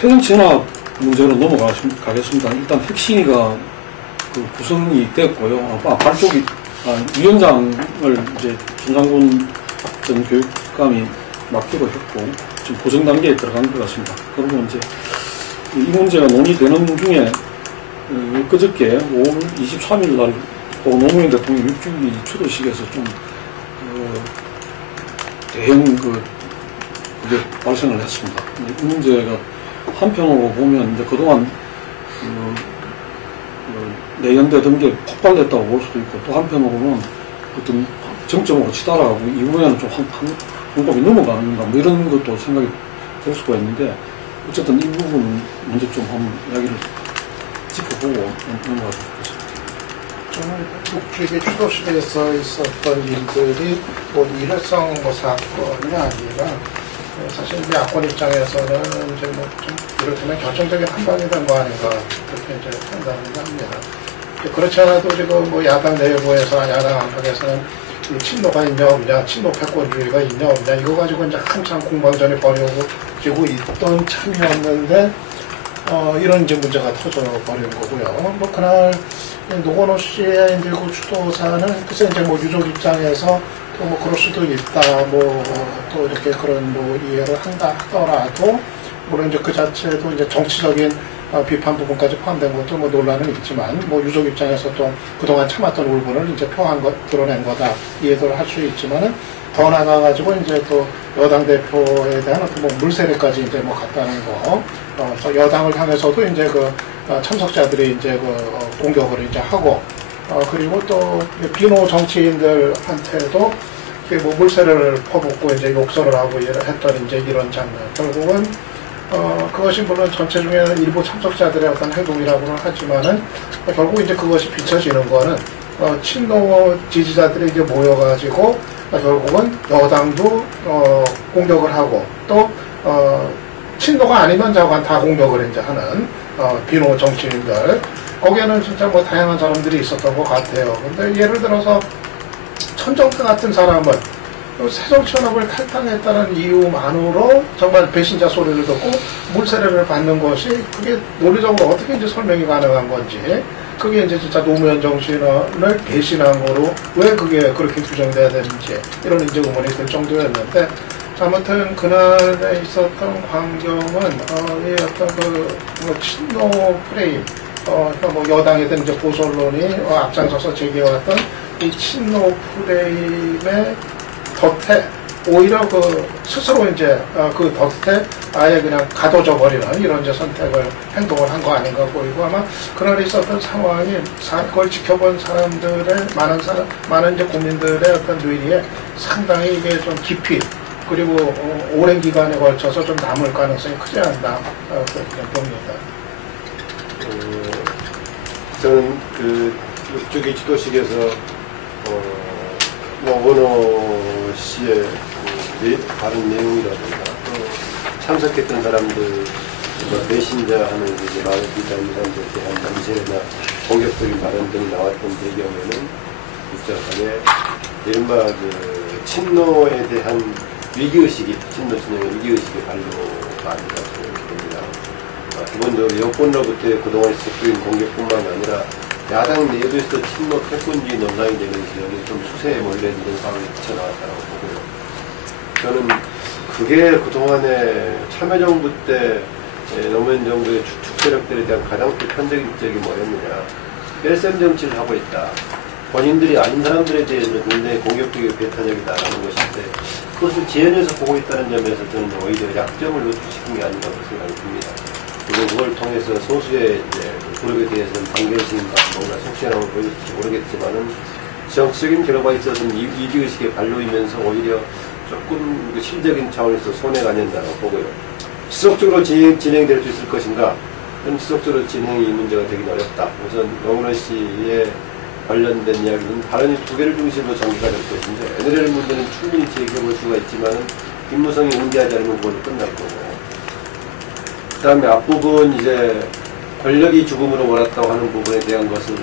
새정치연합 문제로 넘어가겠습니다. 일단 핵심이가 구성이 됐고요. 발족이, 위원장을 이제 김상곤 전 교육감이 맡기로 했고, 지금 고정 단계에 들어간 것 같습니다. 그리고 이제 이 문제가 논의되는 중에, 그저께 5월 23일 날, 노무현 대통령 6주기 추도식에서 좀, 대형 그게 발생을 했습니다. 이 문제가 한편으로 보면 이제 그동안 내연되던 게 폭발됐다고 볼 수도 있고, 또 한편으로는 어떤 정점으로 치달아가고 이후에는 좀 한 곱이 넘어가는가 뭐 이런 것도 생각이 될 수가 있는데, 어쨌든 이 부분 먼저 좀 한번 이야기를 짚어보고 넘어가 주겠습니다. 저는 6주기 추도식에서 있었던 일들이 뭐 일회성 사건이 아니라 사실 야권 입장에서는 이제 뭐 좀 이를테면 결정적인 판단이 된 거 아닌가 그렇게 이제 판단을 합니다. 그렇지 않아도 지금 뭐 야당 내부에서 야당 안팎에서는 친노가 있냐 없냐, 친노 패권주의가 있냐 없냐 이거 가지고 이제 한참 공방전이 벌어지고 있던 참이었는데 이런 이제 문제가 터져버린 거고요. 뭐 그날 노건호 씨의 이제 그 추도사는 글쎄 이제 뭐 유족 입장에서 또 뭐 그럴 수도 있다, 뭐 또 이렇게 그런 뭐 이해를 한다 하더라도 물론 이제 그 자체도 이제 정치적인 비판 부분까지 포함된 것도 뭐 논란은 있지만 뭐 유족 입장에서 또 그동안 참았던 울분을 이제 드러낸 거다 이해를 할 수 있지만은 더 나가가지고 이제 또 여당 대표에 대한 어떤 뭐 물세례까지 이제 뭐 갔다는 거, 여당을 향해서도 이제 그 참석자들이 이제 그 공격을 이제 하고, 그리고 또 비노 정치인들한테도 뭐 물세례를 퍼붓고 이제 욕설을 하고 했던 이제 이런 장면. 결국은 그것이 물론 전체 중에 일부 참석자들의 어떤 행동이라고는 하지만은 결국 이제 그것이 비춰지는 거는 친노 지지자들이 이제 모여가지고 결국은 여당도 공격을 하고 또 친노가 아니면 자관 다 공격을 이제 하는 비노 정치인들, 거기에는 진짜 뭐 다양한 사람들이 있었던 것 같아요. 근데 예를 들어서 천정태 같은 사람은 새정치연합을 탈당했다는 이유만으로 정말 배신자 소리를 듣고 물세례를 받는 것이 그게 논리적으로 어떻게 이제 설명이 가능한 건지, 그게 이제 진짜 노무현 정신을 배신한 거로 왜 그게 그렇게 규정돼야 되는지 이런 이제 의문이 들 정도였는데, 아무튼 그날에 있었던 광경은 이 어떤 뭐 친노 프레임, 그러니까 뭐 여당이든 이제 보수 언론이 앞장서서 제기해왔던 이 친노 프레임의 덫에 오히려 스스로 이제 그 덫에 아예 그냥 가둬져 버리는 이런 이제 행동을 한 거 아닌가 보이고, 아마 그날 있었던 상황이 그걸 지켜본 사람들의 많은 이제 국민들의 어떤 뇌리에 상당히 이게 좀 깊이 그리고 오랜 기간에 걸쳐서 좀 남을 가능성이 크지 않나 그렇게 봅니다. 저는 그 6주기 추도식에서 노건호 씨의 다른 내용이라든가 또 참석했던 사람들 배신자하는 마을 기자님들에 대한 남세나 공격적인 발언 등이 나왔던 배경에는 복잡하게 이른바 그 친노에 대한 위기의식이, 친노 진영의 위기의식의 발로가 아닌가 생각됩니다. 기본적으로 여권으로부터의 그동안 지속적인 공격뿐만 아니라 야당 내부에서 친노 패권주의 논란이 되는 지역이 좀 수세에 몰려있는 상황이 비쳐나왔다고 보고요. 저는 그게 그동안에 참여정부 때 노무현 정부의 주축 세력들에 대한 가장 비판적인 지적이 뭐였느냐. 뺄셈 정치를 하고 있다. 본인들이 아닌 사람들에 대해서는 굉장히 공격적이고 배타적이다라는 것인데, 그것을 재현해서 보고 있다는 점에서 저는 오히려 약점을 노출시킨 게 아닌가 생각이 듭니다. 그리고 그걸 통해서 소수의 이제 그룹에 대해서는 반결심과 뭔가 속시원함을 보여줄지 모르겠지만은 정치적인 결과에 있어서는 위기의식의 발로이면서 오히려 조금 그 실적인 차원에서 손해가 된다고 보고요. 지속적으로 진행될 수 있을 것인가? 그럼 지속적으로 진행이 문제가 되긴 어렵다. 우선 노무현 씨의 관련된 이야기는 발언이 두 개를 중심으로 전개가 될 것인데, NLL 문제는 충분히 제기해볼 수가 있지만은 김무성이 응대하지 않으면 그걸로 끝날 거고, 그 다음에 앞부분 이제 권력이 죽음으로 몰았다고 하는 부분에 대한 것은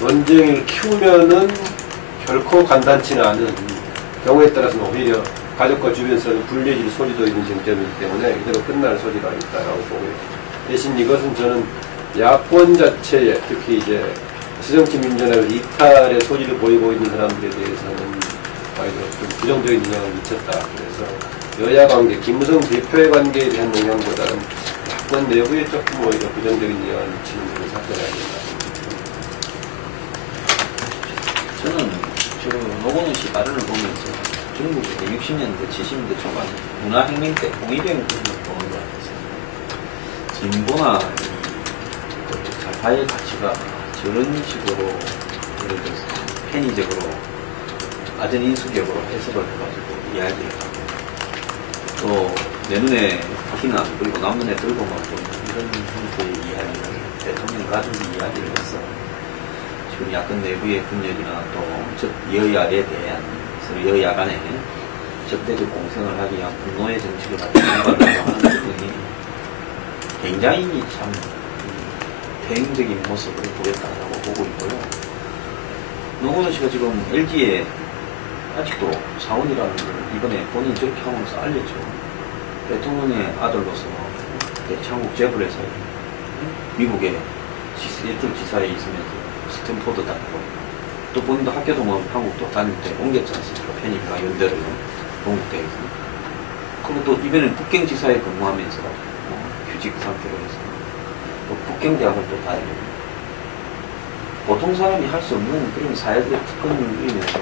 논쟁을 키우면은 결코 간단치는 않은 경우에 따라서는 오히려 가족과 주변 사람이 불리해질 소지도 있는 쟁점이기 때문에 이대로 끝날 소지가 있다라고 보고요. 대신 이것은 저는 야권 자체에 특히 이제 새정치민주연합 이탈의 소지를 보이고 있는 사람들에 대해서는 오히려 좀 부정적인 영향을 미쳤다. 그래서 여야 관계, 김무성 대표의 관계에 대한 영향보다는 야권 내부에 조금 오히려 부정적인 영향을 미치는 그런 사건이 아닌가. 저는 지금 노건우 씨 발언을 보면서 중국의 60년대, 70년대 초반 문화혁명 때 홍위병 부분을 보는 것 같아서 진보나 자파의 가치가 저런 식으로 예를 들어서 편의적으로 아전인수격으로 해석을 해가지고 이야기를 하고 또 내 눈에 피는 안 들고 남 눈에 들고만 보는 이런 형태의 이야기를 대통령 가족이 이야기를 해서 지금 야권 내부의 분열이나 또 여야에 대한 서로 여야 간에 적대적 공생을 하기 위한 분노의 정치를 가지고 하는 부분이 굉장히 참 대응적인 모습을 보였다고 보고 있고요. 노건우 씨가 지금 LG에 아직도 사원이라는 걸 이번에 본인이 저렇게 하면서 알렸죠. 대통령의 아들로서 창국 재벌에서 미국의 예술 지사에 있으면서 스탠포드 다니고 또 본인도 학교 동안 한국도 다닐 때 옮겼지 않습니까? 편입과 연대를 동국대에서. 그리고 또 이번에는 북경지사에 근무하면서 휴직 상태로 해서 또 북경대학을 또 다니고 보통 사람이 할 수 없는 그런 사회적 특권을 누리면서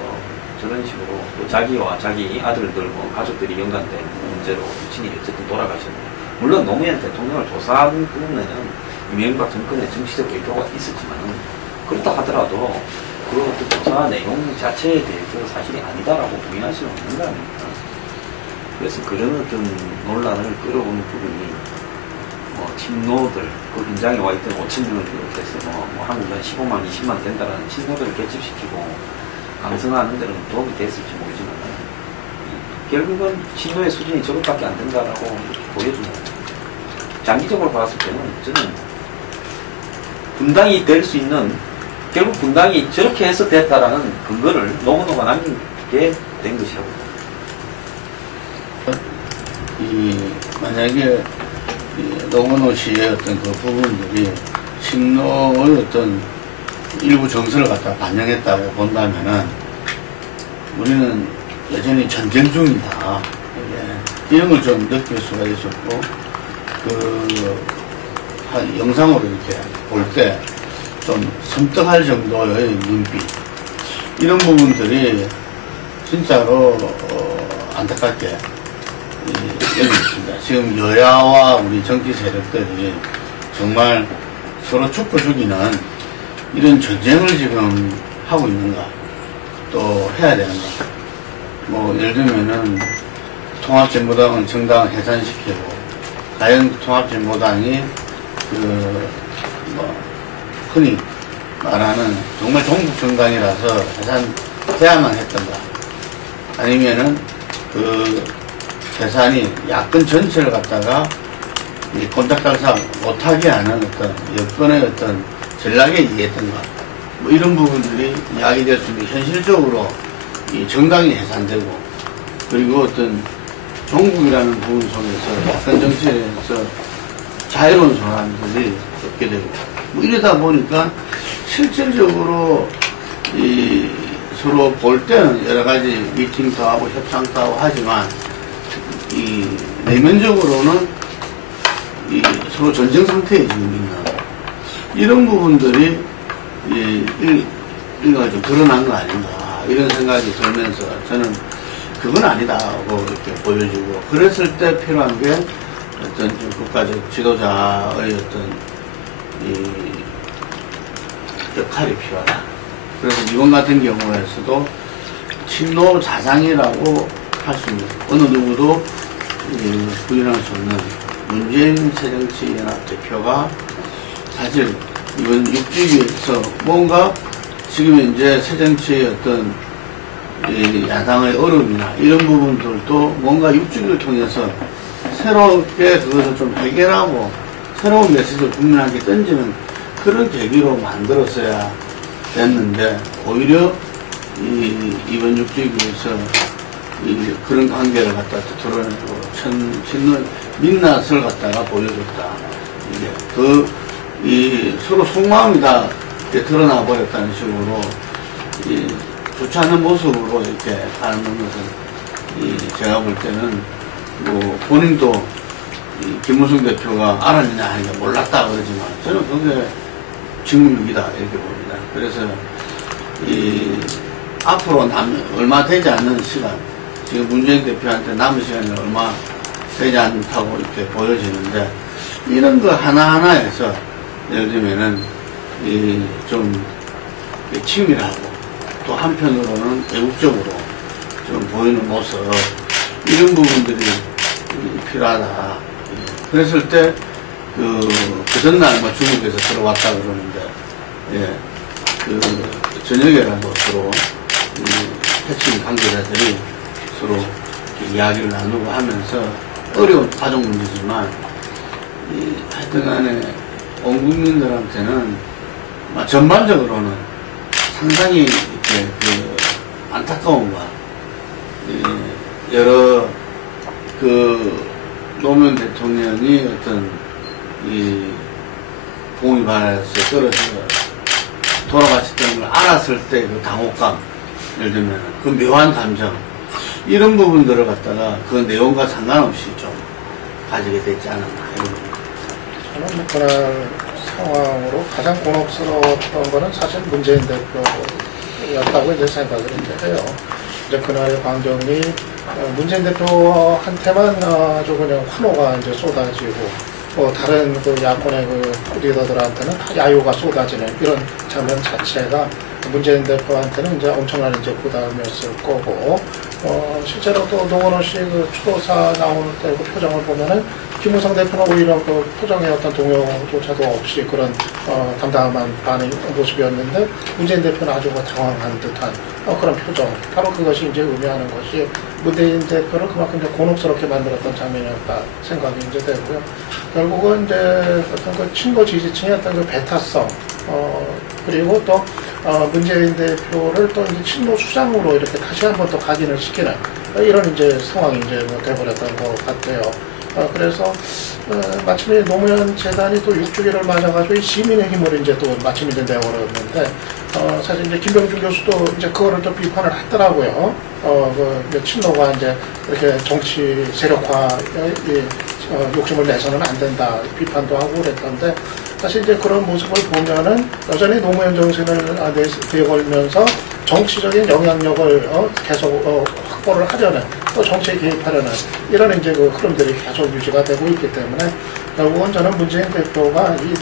저런 식으로 또 자기와 자기 아들들 뭐 가족들이 연관된 문제로 부친이 어쨌든 돌아가셨는데 물론 노무현 대통령을 조사하는 부분에는 이명박 정권의 정치적 의도가 있었지만 그렇다 하더라도 그 어떤 조사 내용 자체에 대해서 사실이 아니다라고 부인할 수는 없는 거 아닙니까? 그래서 그런 어떤 논란을 끌어오는 부분이 뭐 친노들 그 현장에 와 있던 5,000명을 비롯해서 뭐 한국은 15만, 20만 된다라는 친노들을 결집시키고 강성하는 데는 도움이 됐을지 모르지만 결국은 친노의 수준이 저것밖에 안 된다라고 보여주는 장기적으로 봤을 때는 저는 분당이 될 수 있는 결국 분당이 저렇게 해서 됐다라는 근거를 노건우가 남기게 된 것이라고 봅니다. 만약에 노건우 씨의 어떤 그 부분들이 친노의 어떤 일부 정서를 갖다 반영했다고 본다면은 우리는 여전히 전쟁 중이다. 이런 걸 좀 느낄 수가 있었고, 영상으로 이렇게 볼 때 좀 섬뜩할 정도의 눈빛. 이런 부분들이 진짜로, 안타깝게 여기 있습니다. 지금 여야와 우리 정치 세력들이 정말 서로 죽고 죽이는 이런 전쟁을 지금 하고 있는가, 또 해야 되는가. 뭐, 예를 들면은, 통합진보당은 정당 해산시키고, 과연 통합진보당이, 흔히 말하는 정말 종북정당이라서 해산해야만 했던가. 아니면은, 해산이 야권 전체를 갖다가, 이 꼼짝달싹 못하게 하는 어떤 여권의 어떤 전략에 의했던가. 뭐 이런 부분들이 이야기될 수 있는데, 현실적으로 이 정당이 해산되고, 그리고 어떤 종국이라는 부분 속에서 야권 정치에서 자유로운 사람들이 없게 되고, 뭐 이러다 보니까 실질적으로 서로 볼 때는 여러 가지 미팅도 하고 협상도 하고 하지만, 내면적으로는 서로 전쟁 상태에 지금 있는 이런 부분들이 일가 좀 드러난 거 아닌가 이런 생각이 들면서 저는 그건 아니다고 이렇게 보여지고, 그랬을 때 필요한 게 어떤 좀 국가적 지도자의 어떤 역할이 필요하다. 그래서 이번 같은 경우에서도 친노 자상이라고 할 수 있는 어느 누구도 부인할 수 없는 문재인 새정치연합 대표가 사실 이번 6주기에서 뭔가 지금 이제 새정치의 어떤 야당의 어려움이나 이런 부분들도 뭔가 6주기를 통해서 새롭게 그것을 좀 해결하고 새로운 메시지를 국민에게 던지는 그런 계기로 만들었어야 됐는데, 오히려 이번 6주기에서 그런 관계를 갖다 드러내고 친노 민낯을 갖다가 보여줬다. 이제 서로 속마음이 다 이렇게 드러나 버렸다는 식으로 좋지 않은 모습으로 이렇게 가는 것은 제가 볼 때는 뭐 본인도 김무성 대표가 알았느냐 하니까 몰랐다 그러지만 저는 굉장히 직무유기다 이렇게 봅니다. 그래서 앞으로 얼마 되지 않는 시간, 지금 문재인 대표한테 남은 시간이 얼마 되지 않다고 이렇게 보여지는데, 이런 거 하나하나에서 예를 들면은 좀 친밀하고 또 한편으로는 애국적으로 좀 보이는 모습, 이런 부분들이 필요하다. 그랬을 때 그 전날 뭐 중국에서 들어왔다 그러는데, 저녁에라도 서로 핵심 관계자들이 서로 이야기를 나누고 하면서, 어려운 가족 문제지만 하여튼 간에 온 국민들한테는 전반적으로는 상당히 이렇게 안타까움과 여러 노무현 대통령이 어떤 공이 발해서 떨어져 돌아가셨다는 걸 알았을 때 그 당혹감, 예를 들면 그 묘한 감정, 이런 부분들을 갖다가 그 내용과 상관없이 좀 가지게 되지 않았나. 저는 뭐 그날 상황으로 가장 곤혹스러웠던 거는 사실 문재인 대표였다고 이제 생각을 이제 해요. 이제 그날의 광경이 문재인 대표한테만 아주 그냥 환호가 이제 쏟아지고, 다른 야권의 리더들한테는 다 야유가 쏟아지는 이런 장면 자체가 문재인 대표한테는 이제 엄청난 이제 부담이었을 거고, 실제로 또 노원호 씨 추도사 나오는 때 그 표정을 보면은 김무성 대표는 오히려 그 표정에 어떤 동요조차도 없이 그런 담담한 모습이었는데, 문재인 대표는 아주 당황한 듯한 그런 표정, 바로 그것이 이제 의미하는 것이 문재인 대표를 그만큼 이제 곤혹스럽게 만들었던 장면이었다 생각이 이제 되고요. 결국은 이제 어떤 그 친고 지지층의 어떤 그 배타성, 그리고 또 문재인 대표를 또 이제 친노 수장으로 이렇게 다시 한번 또 각인을 시키는 이런 이제 상황이 이제 돼버렸던 것 같아요. 그래서 마침내 노무현 재단이 또 6주기를 맞아가지고 이 시민의 힘을 이제 또 마침 이제 내걸었는데, 사실 이제 김병준 교수도 이제 그거를 또 비판을 했더라고요. 친노가 이제 이렇게 정치 세력화에 욕심을 내서는 안 된다 비판도 하고 그랬던데, 사실 이제 그런 모습을 보면은 여전히 노무현 정신을 내걸면서 정치적인 영향력을 계속 확보를 하려는, 또 정치에 개입하려는 이런 이제 그 흐름들이 계속 유지가 되고 있기 때문에, 결국은 저는 문재인 대표가 이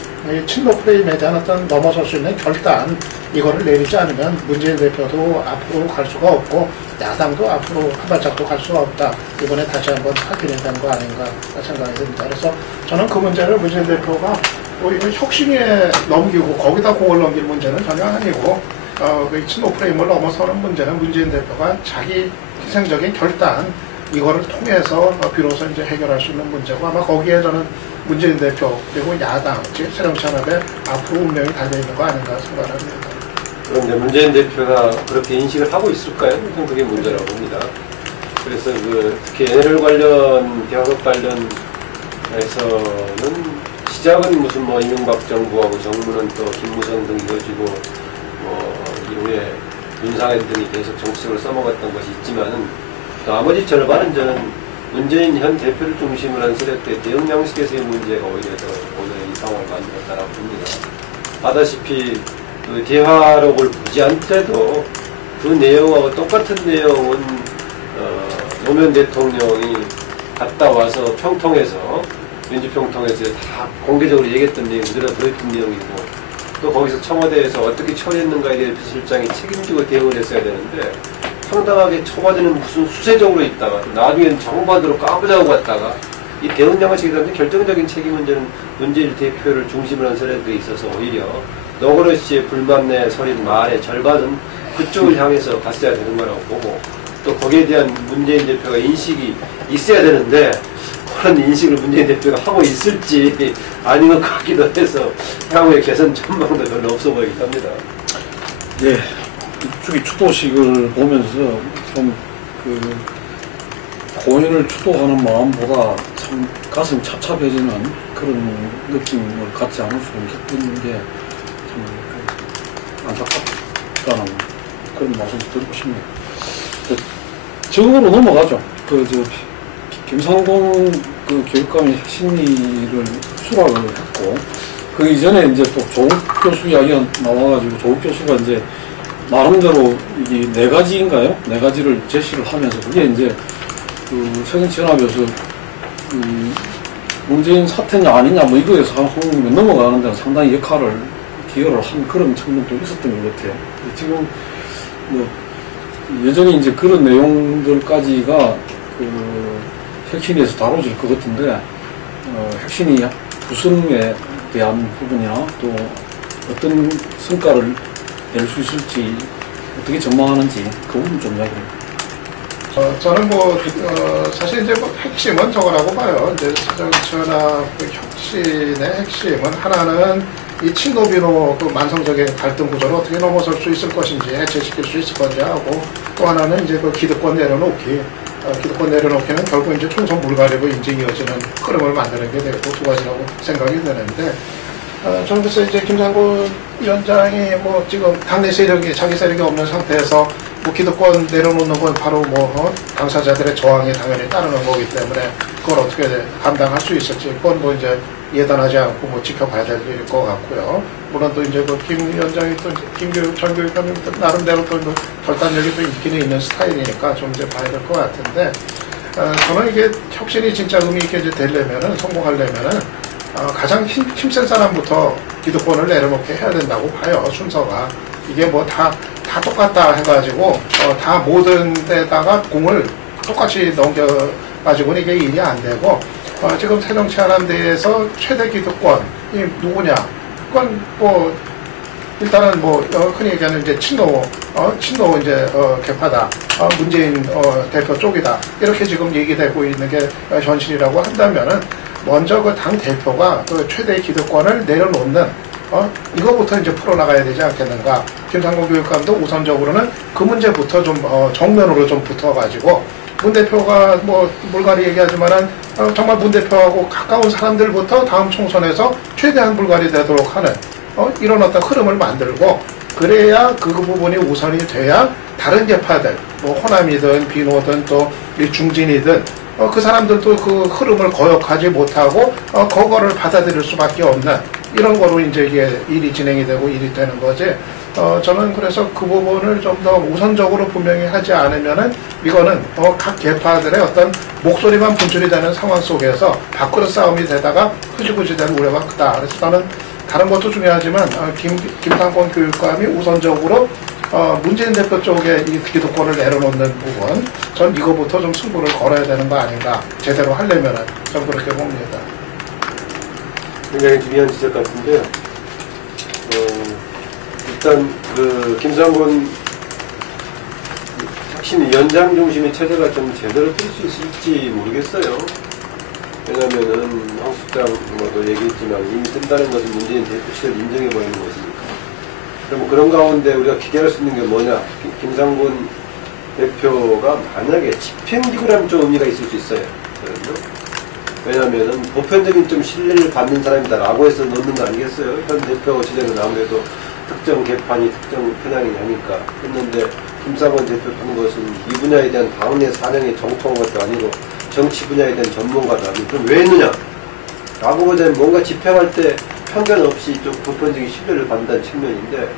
친노 프레임에 대한 어떤 넘어설 수 있는 결단, 이거를 내리지 않으면 문재인 대표도 앞으로 갈 수가 없고 야당도 앞으로 한 발짝도 갈 수가 없다. 이번에 다시 한번 확인이 된 거 아닌가 생각이 듭니다. 그래서 저는 그 문제를 문재인 대표가 이건 혁신에 넘기고 거기다 공을 넘길 문제는 전혀 아니고, 그 친노 프레임을 넘어서는 문제는 문재인 대표가 자기 희생적인 결단, 이거를 통해서 비로소 이제 해결할 수 있는 문제고, 아마 거기에 저는 문재인 대표 그리고 야당, 즉 새정치연합의 앞으로 운명이 달려있는 거 아닌가 생각합니다. 그런데 문재인 대표가 그렇게 인식을 하고 있을까요? 저는 그게 문제라고 봅니다. 그래서 특히 NL 관련, 대학업 관련해서는 시작은 무슨 이명박 정부하고 정부는 또 김무성 등 이어지고 이후에 윤상현 등이 계속 정치적으로 써먹었던 것이 있지만은, 나머지 절반은 저는 문재인 현 대표를 중심으로 한 세력의 대응 양식에서의 문제가 오히려 더 오늘 이 상황을 만들었다라고 봅니다. 아다시피 그 대화록을 보지 않더라도 그 내용하고 똑같은 내용은 노무현 대통령이 갔다 와서 평통에서, 민주평통에서 다 공개적으로 얘기했던 내용이 그대로 들어있던 내용이고, 또 거기서 청와대에서 어떻게 처리했는가에 대해 비서실장이 책임지고 대응을 했어야 되는데, 황당하게 청와대는 무슨 수세적으로 있다가 나중에는 정반대로 까부자고 갔다가, 이 대응 양식에 대한 결정적인 책임은 저는 문재인 대표를 중심으로 한 세력들이 있어서 오히려 노무현 씨의 불만의 서린 말의 절반은 그쪽을 향해서 갔어야 되는 거라고 보고, 또 거기에 대한 문재인 대표가 인식이 있어야 되는데, 그런 인식을 문재인 대표가 하고 있을지 아닌 것 같기도 해서 향후의 개선 전망도 별로 없어 보이긴 합니다. 예, 이쪽이 추도식을 보면서 좀 고인을 추도하는 마음보다 참 가슴 찹찹해지는 그런 느낌을 갖지 않을 수 없었던 게 참 안타깝다는 그런 말씀을 드리고 싶네요. 적으로 넘어가죠. 김상곤 교육감이 핵심리를 수락을 했고, 그 이전에 이제 또 조국 교수 이야기가 나와가지고, 조국 교수가 이제 나름대로 이게 4가지인가요? 4가지를 제시를 하면서, 그게 이제 새정치연합에서 문재인 사태냐 아니냐 뭐 이거에서 한국 넘어가는 데는 상당히 기여를 한 그런 측면도 있었던 것 같아요. 지금 뭐 여전히 이제 그런 내용들까지가 혁신위에서 다뤄질 것 같은데, 혁신이 구성에 대한 부분이나 또 어떤 성과를 낼 수 있을지 어떻게 전망하는지 그 부분 좀 이야기해요. 저는 사실 이제 핵심은 저거라고 봐요. 이제 새정치연합 혁신의 핵심은 하나는 이 친노 비노 만성적인 갈등 구조를 어떻게 넘어설 수 있을 것인지, 해체시킬 수 있을 건지 하고, 또 하나는 이제 기득권 내려놓기. 기득권 내려놓기는 결국 이제 총선 불가리고 이제 이어지는 흐름을 만드는 게 되고, 2가지라고 생각이 되는데, 저는 그래서 이제 김상곤 위원장이 지금 당내 세력이, 자기 세력이 없는 상태에서 기득권 내려놓는 건 바로 당사자들의 저항이 당연히 따르는 거기 때문에 그걸 어떻게 감당할 수 있을지, 그건 이제 예단하지 않고 지켜봐야 될 일일 것 같고요. 물론 또 이제 김 위원장이 또 전 교육감이 나름대로 또 결단력이 또 있기는 있는 스타일이니까 좀 이제 봐야 될 것 같은데, 저는 이게 혁신이 진짜 의미 있게 이제 되려면은, 성공하려면은, 가장 힘센 사람부터 기득권을 내려놓게 해야 된다고 봐요, 순서가. 이게 다 똑같다 해가지고, 다 모든 데다가 공을 똑같이 넘겨가지고는 이게 일이 안 되고, 지금 새정치연합내에서 최대 기득권이 누구냐? 그건 일단은 흔히 얘기하는 이제 친노 이제 개파다. 문재인 대표 쪽이다. 이렇게 지금 얘기되고 있는 게 현실이라고 한다면은, 먼저 당 대표가 최대 기득권을 내려놓는 이거부터 이제 풀어나가야 되지 않겠는가. 김상곤 교육감도 우선적으로는 그 문제부터 좀 정면으로 좀 붙어가지고, 문 대표가 물갈이 얘기하지만은 정말 문 대표하고 가까운 사람들부터 다음 총선에서 최대한 물갈이 되도록 하는 이런 어떤 흐름을 만들고, 그래야 그 부분이 우선이 돼야 다른 개파들, 호남이든 비노든 또 중진이든 그 사람들도 그 흐름을 거역하지 못하고 그거를 받아들일 수밖에 없는 이런 거로 이제 이게 일이 진행이 되고 일이 되는 거지. 저는 그래서 그 부분을 좀 더 우선적으로 분명히 하지 않으면은 이거는 각 개파들의 어떤 목소리만 분출이 되는 상황 속에서 밖으로 싸움이 되다가 흐지부지 될 우려가 크다. 그래서 저는 다른 것도 중요하지만 김상곤 교육감이 우선적으로 문재인 대표 쪽에 이 기득권을 내려놓는 부분, 전 이거부터 좀 승부를 걸어야 되는 거 아닌가. 제대로 하려면은 전 그렇게 봅니다. 굉장히 중요한 지적 같은데요. 일단 김상곤 혁신위원장 중심의 체제가 좀 제대로 뜰 수 있을지 모르겠어요. 왜냐면은 황수장도 얘기했지만 이미 뜬다는 것은 문재인 대표실을 인정해버리는 것이니까. 그럼 그런 가운데 우리가 기대할 수 있는 게 뭐냐? 김상곤 대표가 만약에 집행기구라면 좀 의미가 있을 수 있어요. 왜냐면은 보편적인 좀 신뢰를 받는 사람이다라고 해서 넣는 거 아니겠어요? 현 대표 체제는 아무래도 특정 개판이 특정 편향이 나니까. 했는데 김상곤 대표 하는 것은 이 분야에 대한 당내 사령에 정통한 것도 아니고 정치 분야에 대한 전문가도 아니고, 그럼 왜 했느냐? 라고 보자면 뭔가 집행할 때 편견 없이 좀 보편적인 신뢰를 받는다는 측면인데,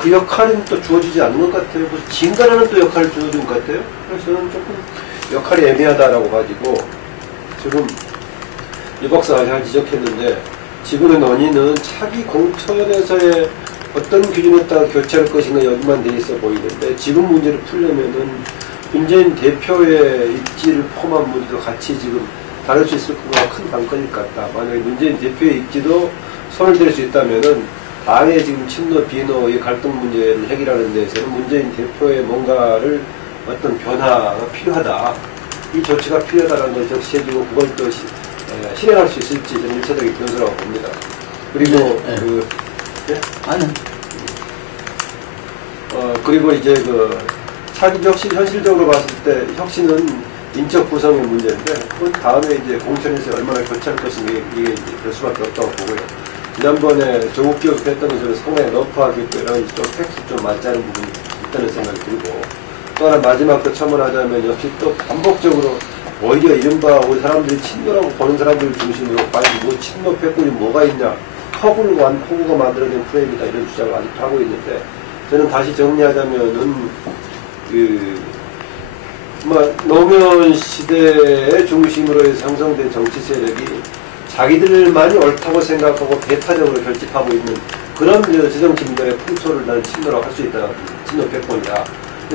그 역할은 또 주어지지 않는 것 같아요. 그래서 진단하는 또 역할을 주어진 것 같아요. 그래서 저는 조금 역할이 애매하다라고 가지고, 지금 유 박사가 잘 지적했는데, 지금의 논의는 차기 공천에서의 어떤 기준에 따라 교체할 것인가 여기만 돼 있어 보이는데, 지금 문제를 풀려면은 문재인 대표의 입지를 포함한 문제도 같이 지금 다룰 수 있을 거가 큰 관건일 것 같다. 만약에 문재인 대표의 입지도 손을 댈 수 있다면은 당의 지금 친노 비노의 갈등 문제를 해결하는 데에서는 문재인 대표의 뭔가를 어떤 변화가 필요하다. 이 조치가 필요하다는 걸 적시해주고 그걸 또 실행할 수 있을지 좀 1차적인 변수라고 봅니다. 그리고 그리고 이제 차기 혁신 현실적으로 봤을 때 혁신은 인적 구성의 문제인데 그 다음에 이제 공천에서 얼마나 교차할 것인가 이게 될 수밖에 없다고 보고요. 지난번에 조국 기업 했던 것처럼 상당히 러프하게 또 이런 또 팩트 좀 맞지 않은 부분이 있다는 생각이 들고 또 하나 마지막 또 첨언하자면 역시 또 반복적으로 오히려 이른바 우리 사람들이 친노라고 보는 사람들 중심으로 과연 뭐 친노 패권이 뭐가 있냐 허구가 만들어낸 프레임이다 이런 주장을 아직도 하고 있는데 저는 다시 정리하자면은 노무현 시대의 중심으로 해서 형성된 정치 세력이 자기들만이 옳다고 생각하고 배타적으로 결집하고 있는 그런 지정치민들의 풍토를 나는 친노라고 할 수 있다. 친노 패권이다.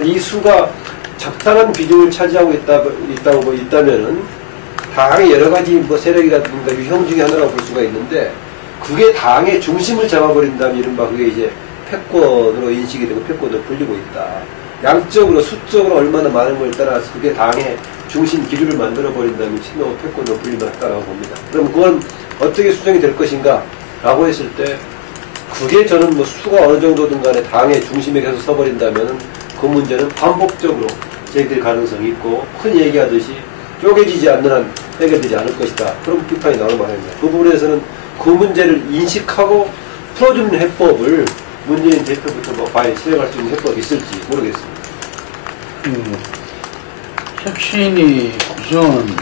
이 수가 적당한 비중을 차지하고 있다면은 당의 여러 가지 뭐 세력이라든가 유형 중에 하나라고 볼 수가 있는데 그게 당의 중심을 잡아버린다면 이른바 그게 이제 패권으로 인식이 되고 패권으로 불리고 있다. 양적으로 수적으로 얼마나 많은 걸 따라서 그게 당의 중심 기류를 만들어버린다면 친노 패권으로 불리겠다고 봅니다. 그럼 그건 어떻게 수정이 될 것인가 라고 했을 때 그게 저는 뭐 수가 어느 정도든 간에 당의 중심에 계속 서버린다면 그 문제는 반복적으로 제기될 가능성이 있고 큰 얘기하듯이 쪼개지지 않는 한 해결되지 않을 것이다. 그런 비판이 나올 만합니다. 그 부분에서는 그 문제를 인식하고 풀어주는 해법을 문재인 대표부터 뭐 과연 실행할 수 있는 해법이 있을지 모르겠습니다. 혁신이 구성은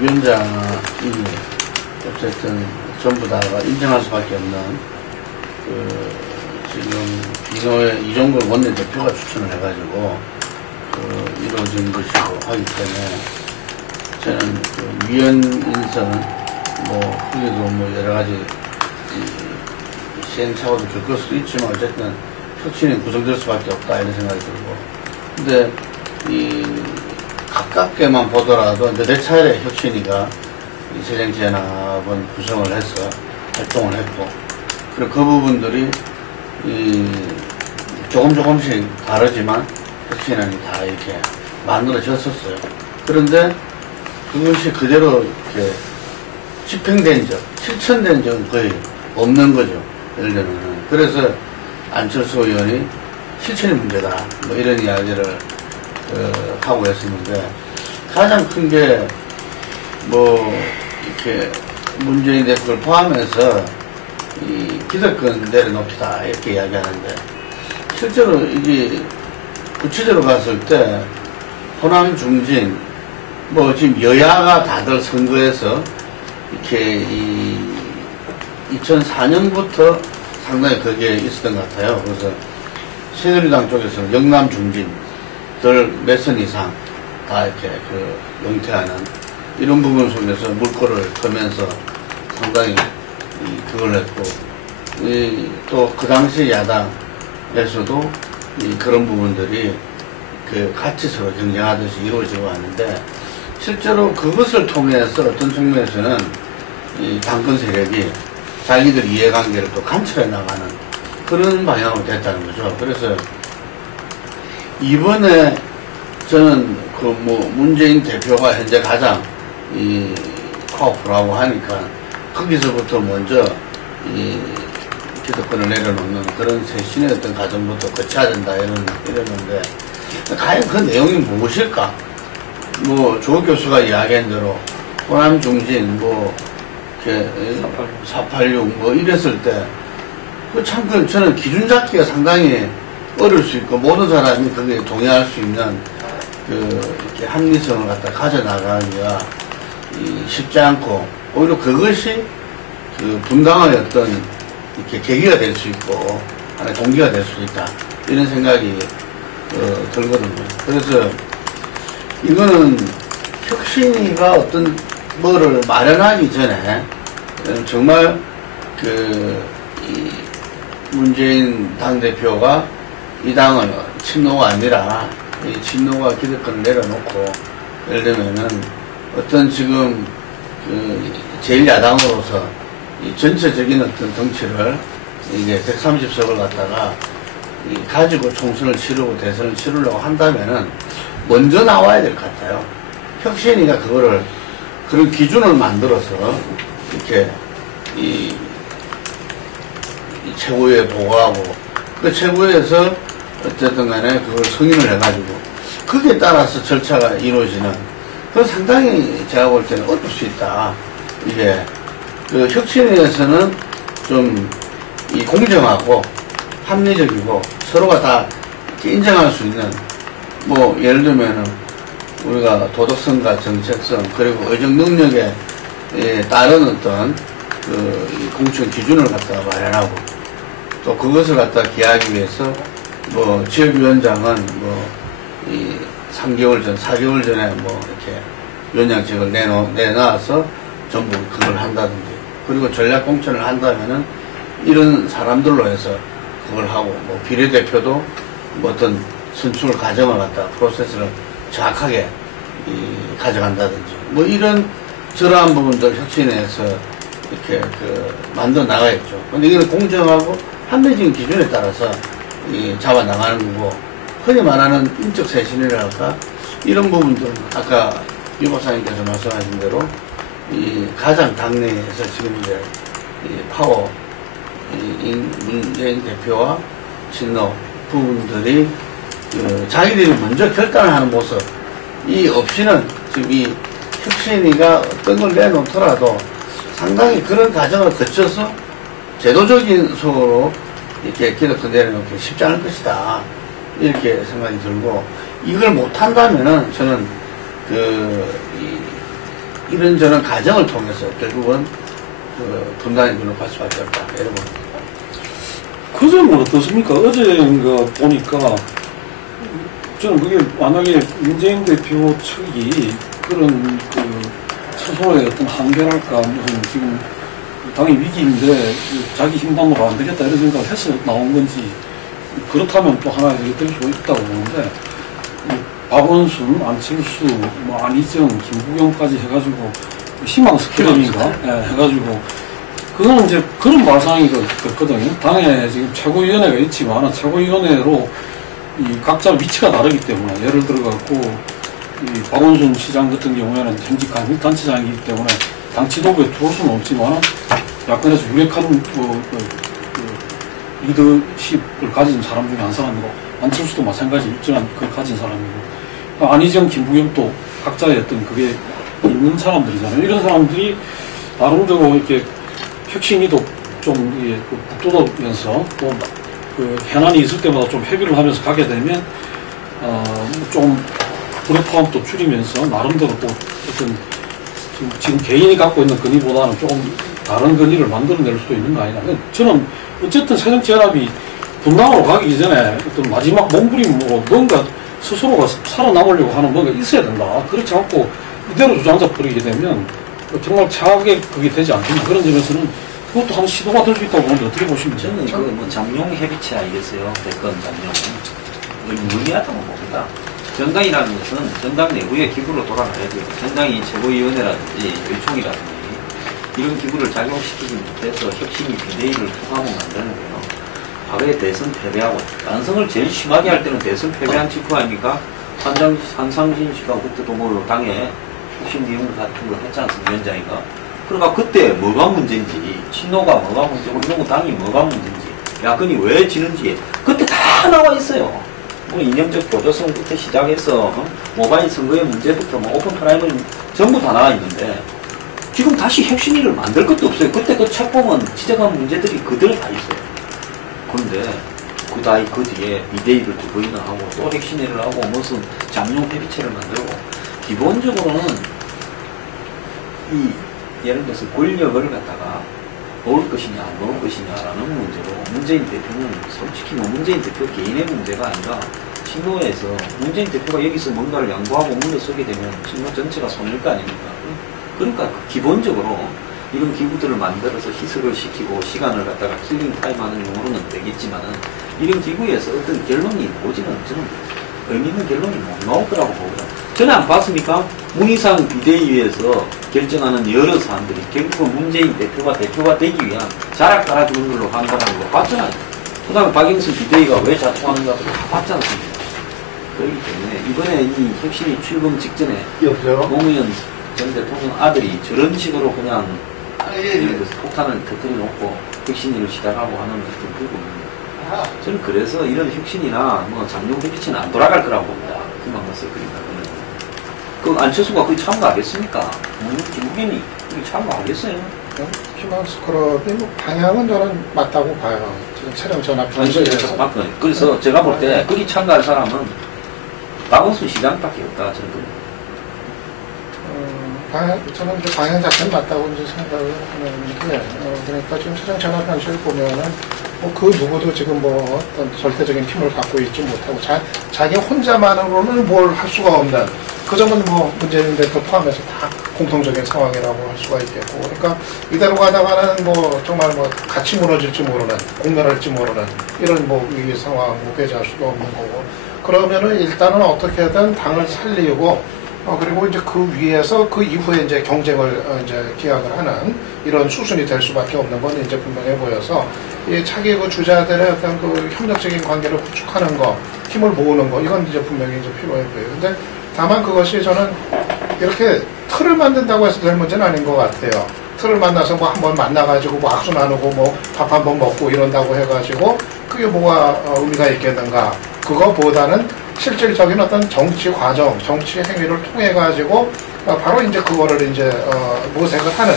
위원장이 어쨌든 전부 다가 인정할 수밖에 없는 지금 비노의 이종걸 원내대표가 추천을 해가지고 이루어진 것이고 하기 때문에 저는 위원 인선 후에도 뭐 여러 가지 시행착오도 겪을 수도 있지만 어쨌든 혁신이 구성될 수밖에 없다 이런 생각이 들고 근데 가깝게만 보더라도 몇 해 차례 혁신이가 새정치연합은 구성을 해서 활동을 했고 그리고 그 부분들이 조금씩 다르지만 혁신안이 다 이렇게 만들어졌었어요. 그런데 그것이 그대로 이렇게 집행된 적, 실천된 적은 거의 없는 거죠. 예를 들면. 그래서 안철수 의원이 실천이 문제다. 뭐 이런 이야기를 하고 했었는데 가장 큰 게 이렇게 문재인 대표를 포함해서 이 기득권 내려놓기다 이렇게 이야기하는데 실제로 이게 구체적으로 봤을 때 호남 중진 지금 여야가 다들 선거에서 이렇게 2004년부터 상당히 그게 있었던 것 같아요. 그래서 새누리당 쪽에서는 영남 중진들 몇 선 이상 다 이렇게 영퇴하는 이런 부분 속에서 물꼬를 터면서 상당히 그걸 했고 또 그 당시 야당에서도 그런 부분들이 같이 서로 경쟁하듯이 이루어지고 왔는데 실제로 그것을 통해서 어떤 측면에서는 이 당권 세력이 자기들 이해관계를 또 간철해 나가는 그런 방향으로 됐다는 거죠. 그래서 이번에 저는 문재인 대표가 현재 가장 파워풀하고 하니까 거기서부터 먼저 기득권을 내려놓는 그런 쇄신의 어떤 과정부터 거쳐야 된다 이러는데 과연 그 내용이 무엇일까? 조 교수가 이야기한 대로 호남 중진 486 이랬을 때 저는 기준 잡기가 상당히 어려울 수 있고 모든 사람이 거기에 동의할 수 있는 이렇게 합리성을 갖다 가져나가기가 쉽지 않고 오히려 그것이 분당의 어떤 이렇게 계기가 될 수 있고 하나의 동기가 될 수 있다 이런 생각이 들거든요. 그래서 이거는 혁신이가 어떤 뭐를 마련하기 전에 정말 이 문재인 당대표가 이 당은 친노가 아니라 이 친노가 기득권을 내려놓고 예를 들면은 어떤 지금 제1야당으로서 이 전체적인 어떤 덩치를 이게 130석을 갖다가 가지고 총선을 치르고 대선을 치르려고 한다면은 먼저 나와야 될 것 같아요. 혁신이가 그런 기준을 만들어서 이렇게 이 최고위에 보고하고 그 최고위에서 어쨌든 간에 그걸 승인을 해가지고 거기에 따라서 절차가 이루어지는, 그건 상당히 제가 볼 때는 어떨 수 있다. 이게, 그 혁신위에서는 좀 이 공정하고 합리적이고 서로가 다 인정할 수 있는, 뭐, 예를 들면은 우리가 도덕성과 정책성, 그리고 의정 능력에 따른 어떤 그 공천 기준을 갖다가 마련하고, 또 그것을 갖다가 기하기 위해서 뭐 지역위원장은 뭐 이 3개월 전, 4개월 전에 뭐 이렇게 위원장직을 내놔서 전부 그걸 한다든지, 그리고 전략 공천을 한다면은 이런 사람들로 해서 그걸 하고, 뭐 비례대표도 뭐 어떤 선출 과정을 갖다가 프로세스를 정확하게 가져간다든지, 뭐 이런 저러한 부분들 혁신에서 이렇게 만들어 나가겠죠. 근데 이건 공정하고 합리적인 기준에 따라서 잡아 나가는 거고, 흔히 말하는 인적 쇄신이랄까, 이런 부분들은 아까 유 박사님께서 말씀하신 대로 가장 당내에서 지금 이제 파워 문재인 대표와 친노 부분들이 자기들이 먼저 결단을 하는 모습, 이 없이는 지금 이 혁신위가 어떤 걸 내놓더라도 상당히 그런 과정을 거쳐서 제도적인 속으로 이렇게 기록도 내려놓기 쉽지 않을 것이다, 이렇게 생각이 들고, 이걸 못한다면은 저는 이런저런 과정을 통해서 결국은 분단이 눈을 갈 수밖에 없다, 이런 거. 그점은 어떻습니까? 어제인가 보니까 저는 그게 만약에 문재인 대표 측이 그런 스스로의 어떤 한계랄까, 무슨 지금 당이 위기인데 자기 힘만으로 안 되겠다 이런 생각을 해서 나온 건지, 그렇다면 또 하나 될 수 있다고 보는데, 박원순, 안철수, 뭐 안희정, 김부겸까지 해가지고 희망 스케줄인가 해가지고, 그거는 이제 그런 발상이 그렇거든요. 당에 지금 최고위원회가 있지만 최고위원회로 이 각자 위치가 다르기 때문에, 예를 들어갖고 이 박원순 시장 같은 경우에는 현직 단체장이기 때문에 당 지도부에 들어올 수는 없지만 야권에서 유력한 리더십을 가진 사람 중에 한 사람이고, 안철수도 마찬가지 일정한 그걸 가진 사람이고, 안희정, 김부겸도 각자의 어떤 그게 있는 사람들이잖아요. 이런 사람들이 나름대로 이렇게 혁신위도 좀 북돋으면서 또 현안이 있을 때마다 좀 협의를 하면서 가게 되면 좀 불협화음도 줄이면서 나름대로 또 어떤 지금 개인이 갖고 있는 권위보다는 조금 다른 권위를 만들어낼 수도 있는 거 아니냐. 저는 어쨌든 새정치연합이 분당으로 가기 전에 어떤 마지막 몸부림으로 뭔가 스스로가 살아남으려고 하는 뭔가 있어야 된다. 그렇지 않고 이대로 주장자 버리게 되면 정말 차악에 그게 되지 않겠나. 그런 점에서는 그것도 한 시도가 될 수 있다고 보는데 어떻게 보십니까? 저는 뭐 장룡 협의체 아니겠어요? 대권 장룡. 이건 무리하다고 봅니다. 정당이라는 것은 정당 내부의 기구로 돌아가야 돼요. 정당이 최고위원회라든지 의총이라든지 이런 기구를 작용시키지 못해서 혁신이 비대위를 투하하면 만드는 거예요. 과거에 대선 패배하고, 난성을 제일 심하게 할 때는 대선 패배한 직후 아닙니까? 한상진 씨가 그때도 뭐 당에 혁신 내용 같은 걸 했지 않습니까? 위원장이가. 그러니까 그때 뭐가 문제인지, 친노가 뭐가 문제고, 이런 거 당이 뭐가 문제인지, 야권이 왜 지는지, 그때 다 나와 있어요. 뭐 이념적 교조성 부터 시작해서 모바일 선거의 문제부터 뭐 오픈 프라이머리 전부 다 나와 있는데, 지금 다시 혁신위를 만들 것도 없어요. 그때 그 책 보면 지적한 문제들이 그대로 다 있어요. 그런데 그 뒤에 비대위를 두 번이나 하고 또 혁신위를 하고 무슨 장룡 협의체를 만들고, 기본적으로는 예를 들어서 권력을 갖다가 놓을 것이냐 안 놓을 것이냐라는 문제로, 문재인 대표는 솔직히 뭐 문재인 대표 개인의 문제가 아니라 친노에서 문재인 대표가 여기서 뭔가를 양보하고 물러서게 되면 친노 전체가 손해일 거 아닙니까? 그러니까 기본적으로 이런 기구들을 만들어서 희석을 시키고 시간을 갖다가 킬링 타임 하는 용어로는 되겠지만은, 이런 기구에서 어떤 결론이 나오지는 저는 의미 있는 결론이 못 나올 거라고 보거든요. 전에 안 봤습니까? 문희상 비대위에서 결정하는 여러 사람들이 결국은 문재인 대표가 되기 위한 자락 깔아주는 걸로 한다는 거 봤잖아요. 그 다음에 박영수 비대위가 왜 자통하는가도 다 봤지 않습니까? 그렇기 때문에 이번에 이 혁신이 출범 직전에 노무현 전 대통령 아들이 저런 식으로 그냥 예를 들어서 폭탄을 터뜨려 놓고 혁신위를 시작하고 하는 어떤 부분입니다. 저는 그래서 이런 혁신이나 뭐 장룡 협의체는 안 돌아갈 거라고 봅니다. 희망을 섞으니까 그 안철수가 거기 참가하겠습니까? 김국민이 거기 참가하겠어요? 휴먼스 클럽이 뭐 방향은 저는 맞다고 봐요. 지금 차량 전압 변수에서. 그래서 제가 볼 때 거기 참가할 사람은 박원순 시장밖에 없다 저는. 저는 이제 방향 자체는 맞다고 이제 생각을 하는데, 그러니까 지금 차량 전압 변수를 보면은 그 누구도 지금 뭐 어떤 절대적인 힘을 갖고 있지 못하고 자기 혼자만으로는 뭘 할 수가 없는 그 점은 뭐 문재인 대표 포함해서 다 공통적인 상황이라고 할 수가 있겠고, 그러니까 이대로 가다가는 뭐 정말 뭐 같이 무너질지 모르는, 공멸할지 모르는 이런 뭐 위기 상황 뭐 배제할 수도 없는 거고, 그러면은 일단은 어떻게든 당을 살리고 그리고 이제 그 위에서 그 이후에 이제 경쟁을 이제 기약을 하는 이런 수순이 될 수밖에 없는 건 이제 분명해 보여서 이 차기 그 주자들의 어떤 그 협력적인 관계를 구축하는 거, 힘을 모으는 거, 이건 이제 분명히 이제 필요해 보여요. 근데 다만 그것이 저는 이렇게 틀을 만든다고 해서 될 문제는 아닌 것 같아요. 틀을 만나서 뭐 한번 만나가지고 뭐 악수 나누고 뭐 밥 한번 먹고 이런다고 해가지고 그게 뭐가 의미가 있겠는가. 그거보다는 실질적인 어떤 정치 과정, 정치 행위를 통해가지고 바로 이제 그거를 이제 모색을 하는,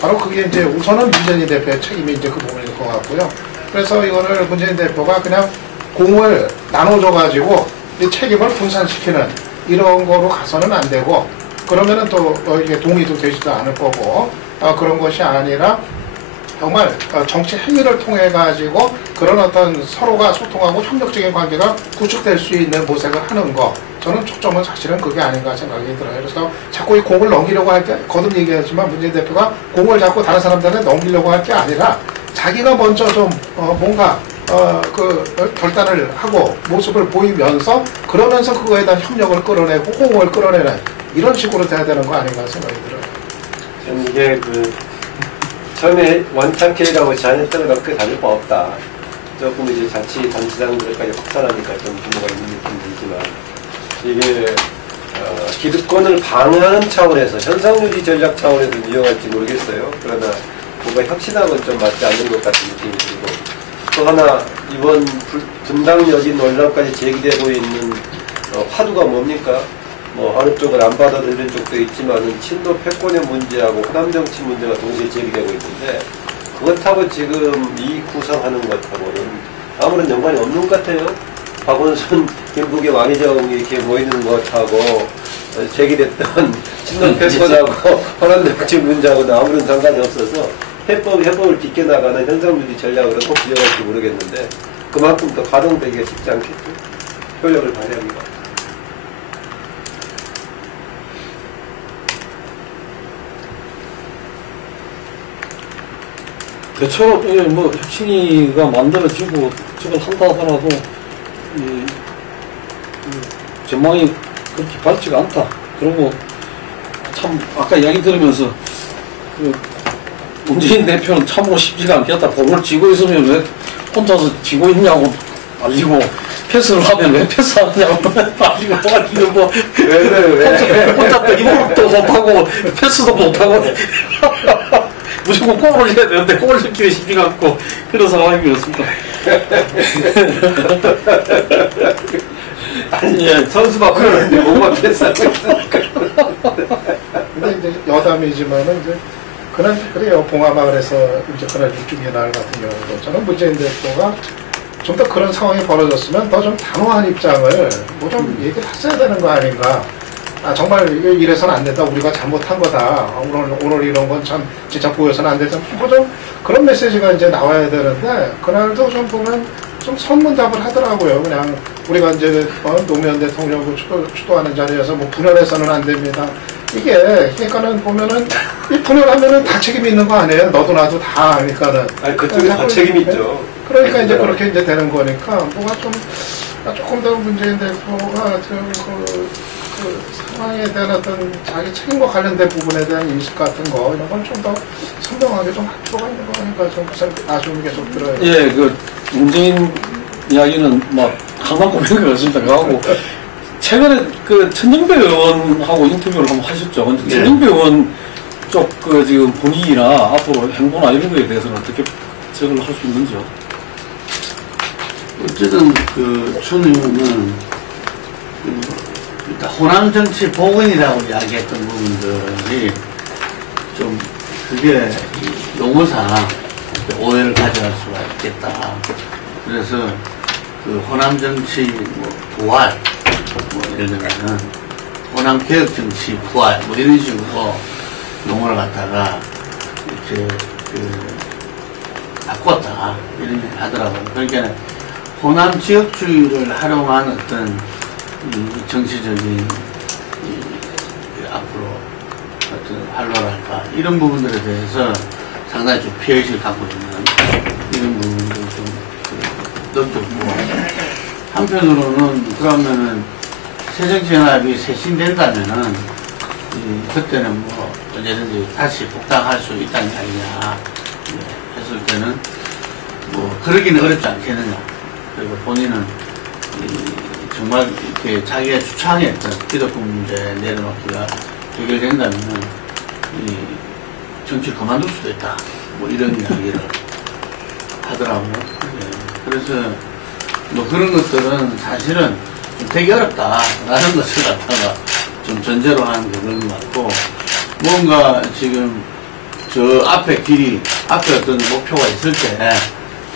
바로 그게 이제 우선은 문재인 대표의 책임이 이제 그 부분일 것 같고요. 그래서 이거를 문재인 대표가 그냥 공을 나눠줘가지고 이 책임을 분산시키는 이런 거로 가서는 안 되고, 그러면은 또 이게 동의도 되지도 않을 거고, 그런 것이 아니라 정말 정치 행위를 통해 가지고 그런 어떤 서로가 소통하고 협력적인 관계가 구축될 수 있는 모색을 하는 거, 저는 초점은 사실은 그게 아닌가 생각이 들어요. 그래서 자꾸 이 공을 넘기려고 할 때, 거듭 얘기하지만 문재인 대표가 공을 자꾸 다른 사람들한테 넘기려고 할 게 아니라 자기가 먼저 좀 뭔가 그 결단을 하고 모습을 보이면서, 그러면서 그거에 대한 협력을 끌어내고 호응을 끌어내는 이런 식으로 돼야 되는 거 아닌가 생각이 들어요. 저는 이게 처음에 원탁회의라고 제안했던 것 크게 다를 바 없다. 조금 이제 단체장들까지 확산하니까 좀 규모가 있는 느낌이 들지만, 이게 기득권을 방어하는 차원에서, 현상유지 전략 차원에서 이용할지 모르겠어요. 그러나 뭔가 혁신하고는 좀 맞지 않는 것 같은 느낌이 들고, 또 하나 이번 분당역인 논란까지 제기되고 있는 화두가 뭡니까? 뭐 어느 쪽을 안 받아들이는 쪽도 있지만은 친도 패권의 문제하고 호남 정치 문제가 동시에 제기되고 있는데, 그것하고 지금 이 구성하는 것하고는 아무런 연관이 없는 것 같아요. 박원순, 김부겸, 왕희정 이렇게 모이는 것하고 제기됐던 친도 패권하고 호남 정치 문제하고는 아무런 상관이 없어서 해법을 비껴나가는 현상유지 전략으로 꼭 비어갈지 모르겠는데, 그만큼 더 가동되기가 쉽지 않겠죠. 효력을 발휘합니다. 대체로 뭐 혁신위가 만들어지고 저걸 한다 하더라도 전망이 그렇게 밝지가 않다. 그리고 참 아까 이야기 들으면서 문재인 대표는 참으로 쉽지가 않겠다. 공을 쥐고 있으면 왜 혼자서 쥐고 있냐고 알리고, 패스를 하면 왜 패스하냐고 알리고 뭐 혼자 또 이목도 못하고 패스도 못하고 무조건 골을 해야 되는데 골을 넣기가 쉽지가 않고 그런 상황이었습니다. 아니, 예, 선수가 그러는데 뭐가 패스하고 있으니까. 근데 이제 여담이지만은 이제 그래요. 봉화마을에서 이제 그날 육중의 날 같은 경우도 저는 문재인 대표가 좀 더 그런 상황이 벌어졌으면 더 좀 단호한 입장을 뭐 좀 얘기를 했어야 되는 거 아닌가. 정말 이래서는 안 된다. 우리가 잘못한 거다. 오늘 이런 건 참 진짜 보여서는 안 된다. 뭐 좀 그런 메시지가 이제 나와야 되는데, 그날도 좀 보면 좀 선문답을 하더라고요. 그냥 우리가 이제 노무현 대통령을 추도하는 자리에서 뭐 분열해서는 안 됩니다. 이게 그러니까는 보면은 이 분열하면은 다 책임이 있는 거 아니에요? 너도 나도 다. 그러니까는. 아니, 그쪽에 다 책임이 있죠. 그러니까 이제 그렇게 이제 되는 거니까 뭐가 좀 조금 더 문재인 대표가 그 상황에 대한 어떤 자기 책임과 관련된 부분에 대한 인식 같은 거, 이런 건 좀 더 선명하게 좀 할 필요가 있는 거 아닌가 좀 아쉬운 게 좀 들어요. 예, 문재인 이야기는 막 항상 고백이 그렇습니다. 그하고 최근에 천정배 의원하고 인터뷰를 한번 하셨죠. 근데 천정배 의원 쪽 지금 분위기나 앞으로 행보나 이런 거에 대해서는 어떻게 적을 할 수 있는지요? 어쨌든 천 의원은 일단 호남 정치 복원이라고 이야기했던 부분들이 좀 그게 이 용어상 오해를 가져갈 수가 있겠다. 그래서 그 호남 정치 뭐 부활, 뭐 예를 들면은 호남 개혁 정치 부활, 뭐 이런 식으로 용어를 갖다가 이렇게 바꿨다 이런 얘기 하더라고요. 그러니까 호남 지역주의를 활용한 어떤 이 정치적인 앞으로 어떤 활로랄까 이런 부분들에 대해서 상당히 좀 피해의식을 갖고 있는 이런 부분도 좀 느꼈고, 한편으로는 그러면은 새정치연합이 쇄신된다면은 그때는 뭐 언제든지 다시 복당할 수 있다는 이야기냐 했을 때는 뭐 그러기는 어렵지 않겠느냐. 그리고 본인은 정말 이렇게 자기가 주창했던 기득권 문제 내려놓기가 해결된다면은 정치를 그만둘 수도 있다. 뭐 이런 이야기를 하더라고요. 그래서 뭐 그런 것들은 사실은 좀 되게 어렵다라는 것을 갖다가 좀 전제로 하는 그런 것 같고, 뭔가 지금 저 앞에 길이, 앞에 어떤 목표가 있을 때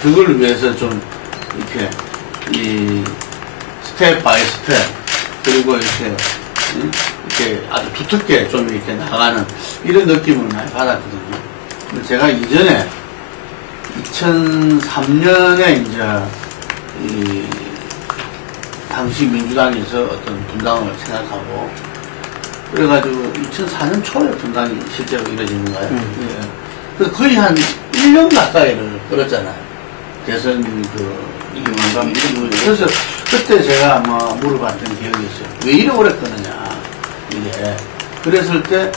그걸 위해서 좀 이렇게 이 스텝 바이 스텝, 그리고 이렇게 아주 두텁게 좀 이렇게 나가는 이런 느낌을 많이 받았거든요. 근데 제가 이전에 2003년에 이제 이 당시 민주당에서 어떤 분당을 생각하고 그래가지고 2004년 초에 분당이 실제로 이루어지는가요? 예. 그래서 거의 한 1년 가까이를 끌었잖아요. 대선 이용한 그래서 그때 제가 아마 물어봤던 기억이 있어요. 왜 이래 오래 끄느냐 이게. 그랬을 때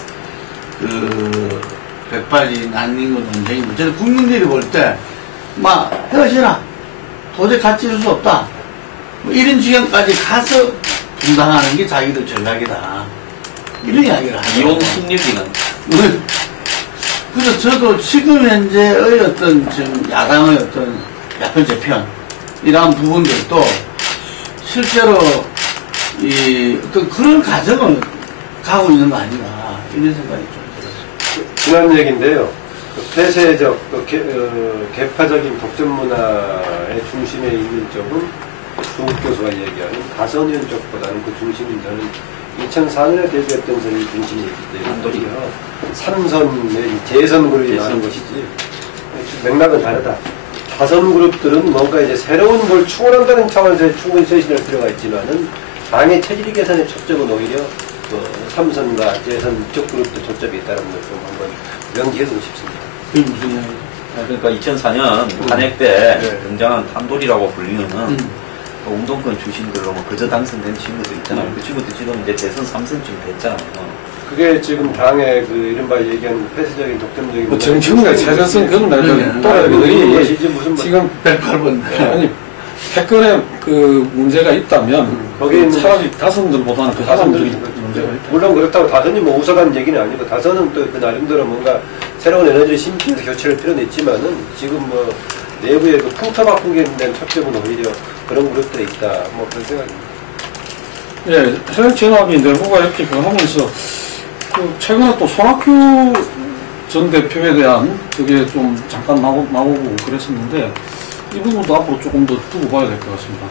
백발이 난닝구 논쟁이 문제는 국민들이 볼 때 막 헤어지라, 도저히 같이 있을 수 없다, 뭐 이런 지경까지 가서 분당하는 게 자기들 전략이다, 이런 이야기를 하죠. 이론 승리기는. 그래서 저도 지금 현재의 어떤 지금 야당의 어떤 약편 재편 이러한 부분들도 실제로 어떤 그런 과정을 가고 있는 거 아닌가 이런 생각이 좀 들었어요. 지난 얘기인데요. 폐쇄적, 개파적인 독점 문화의 중심에 있는 쪽은 조국 교수가 얘기하는 다선연 쪽보다는 그 중심인 저는 2004년에 데뷔했던 선이 중심이 있기 때문에 삼선, 재선 그룹이 많은 것이지 맥락은 다르다. 다선 그룹들은 뭔가 이제 새로운 걸 추구한다는 차원에서 충분히 쇄신할 필요가 있지만은 당의 체질 개선의 초점은 오히려 삼선과 재선 이쪽 그룹도 초점이 있다는 걸 좀 한번 명기해두고 싶습니다. 그게 무슨 이야기죠? 그러니까 2004년 탄핵 때 등장한 탄돌이라고 불리는 운동권 출신들로 그저 당선된 친구들 있잖아요. 그 친구들 지금 이제 대선 3선쯤 됐잖아요. 그게 지금 당의 이른바 얘기하는 폐쇄적인 독점적인 정청래 최전선 그런 또래들이 지금 108번. 아니 패권에 그 문제가 있다면 거기에 차라리 다선들보다는 그 다선들이 문제가 있다. 물론 그렇다고 다선이 뭐 우석한 얘기는 아니고 다선은 또 그 나름대로 뭔가 새로운 에너지를 심기해서 교체를 필요는 있지만은 지금 뭐 내부에 그 풍터 바꾸게 된 초점은 오히려 그런 그룹들에 있다. 뭐 그런 생각입니다. 예, 새정치연합이 내부가 이렇게 하면서 최근에 또 손학규 전 대표에 대한 그게 좀 잠깐 나오고 그랬었는데 이 부분도 앞으로 조금 더 두고 봐야 될 것 같습니다.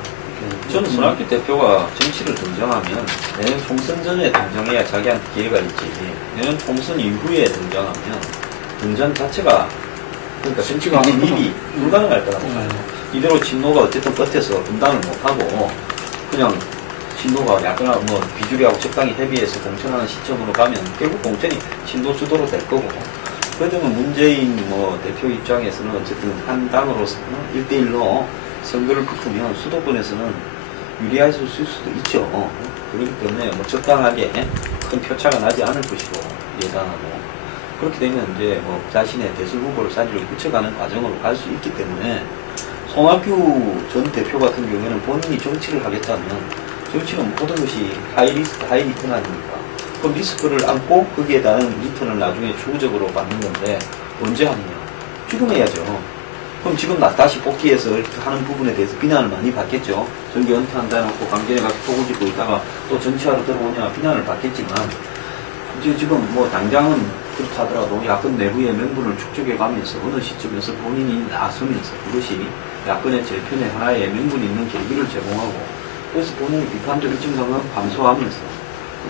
저는 손학규 대표가 정치를 등장하면 내년 총선 전에 등장해야 자기한테 기회가 있지, 내년 총선 이후에 등장하면 등장 자체가 그러니까 정치가 입이 불가능할 거라고 봐요. 이대로 진노가 어쨌든 끝에서 분당을 못하고 그냥 진노가 약간 뭐 비주류하고 적당히 협의해서 공천하는 시점으로 가면 결국 공천이 진노 주도로 될 거고, 그러면 문재인 뭐 대표 입장에서는 어쨌든 한 당으로서 1대1로 선거를 붙으면 수도권에서는 유리해질 수도 있죠. 그렇기 때문에 뭐 적당하게 큰 표차가 나지 않을 것이고 예상하고, 그렇게 되면 이제 뭐 자신의 대선 후보를 자리를 붙여가는 과정으로 갈 수 있기 때문에 손학규 전 대표 같은 경우에는 본인이 정치를 하겠다면 정치는 모든 것이 하이 리스크, 하이 리턴 아닙니까? 그럼 리스크를 안고 거기에 따른 리턴을 나중에 추후적으로 받는 건데 언제 하느냐? 지금 해야죠. 그럼 지금 다시 복귀해서 이렇게 하는 부분에 대해서 비난을 많이 받겠죠. 전기 은퇴한다 해놓고 강진에 가서 토굴 짓고 있다가 또 정치하러 들어오냐 비난을 받겠지만, 이제 지금 뭐 당장은 그렇다 하더라도 야권 내부의 명분을 축적해 가면서 어느 시점에서 본인이 나서면서 그것이 야권의 재편의 하나의 명분이 있는 계기를 제공하고, 그래서 본인이 비판적 일정상은 감수하면서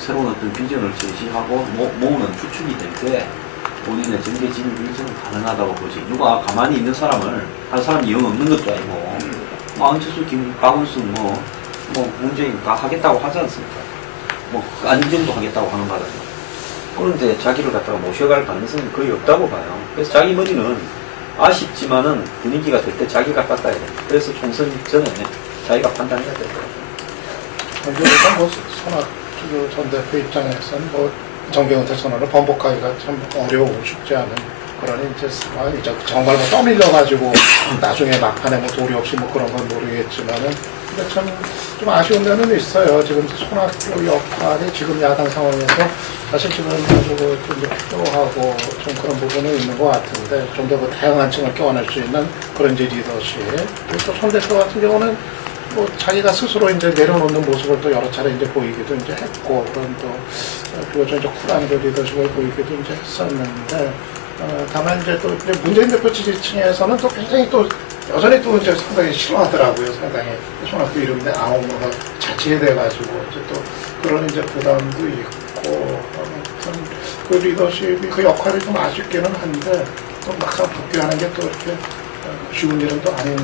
새로운 어떤 비전을 제시하고 모으는 주축이 될 때 본인의 정계 진입 일정은 가능하다고 보지. 누가 가만히 있는 사람을, 한 사람이 영 없는 것도 아니고, 안철수, 박원순, 문재인 다 하겠다고 하지 않습니까? 안정도 하겠다고 하는 바다. 그런데 자기를 갖다가 모셔갈 가능성은 거의 없다고 봐요. 그래서 자기 머리는 아쉽지만은 분위기가 될 때 자기가 깎아야 돼. 그래서 총선 전에 자기가 판단해야 될 거예요. 일단 손학규 전 대표 입장에서는 정경은퇴 선언을 번복하기가 참 어려우고 쉽지 않은 그런 이제 상황이 이제 정말 떠밀려가지고 나중에 막판에 도리 없이 그런 건 모르겠지만은, 근데 참 좀 아쉬운 면은 있어요. 지금 손학규 역할이 지금 야당 상황에서 사실 지금 가지고 좀 필요하고 좀 그런 부분은 있는 것 같은데, 좀 더 다양한 층을 껴안을 수 있는 그런 이제 리더십. 그리고 또 손 대표 같은 경우는 자기가 스스로 이제 내려놓는 모습을 또 여러 차례 이제 보이기도 이제 했고, 그런 또, 그리고 좀 이제 쿨한 그 리더십을 보이기도 이제 했었는데, 다만 이제 또 이제 문재인 대표 지지층에서는 또 굉장히 또 여전히 또 이제 상당히 싫어하더라고요. 상당히 손학규 이름에 아우머가 자체돼가지고 이제 또 그런 이제 부담도 있고, 아무튼 그 리더십이 그 역할이 좀 아쉽기는 한데, 또 막상 복귀하는 게 또 이렇게 쉬운 일은 또 아닌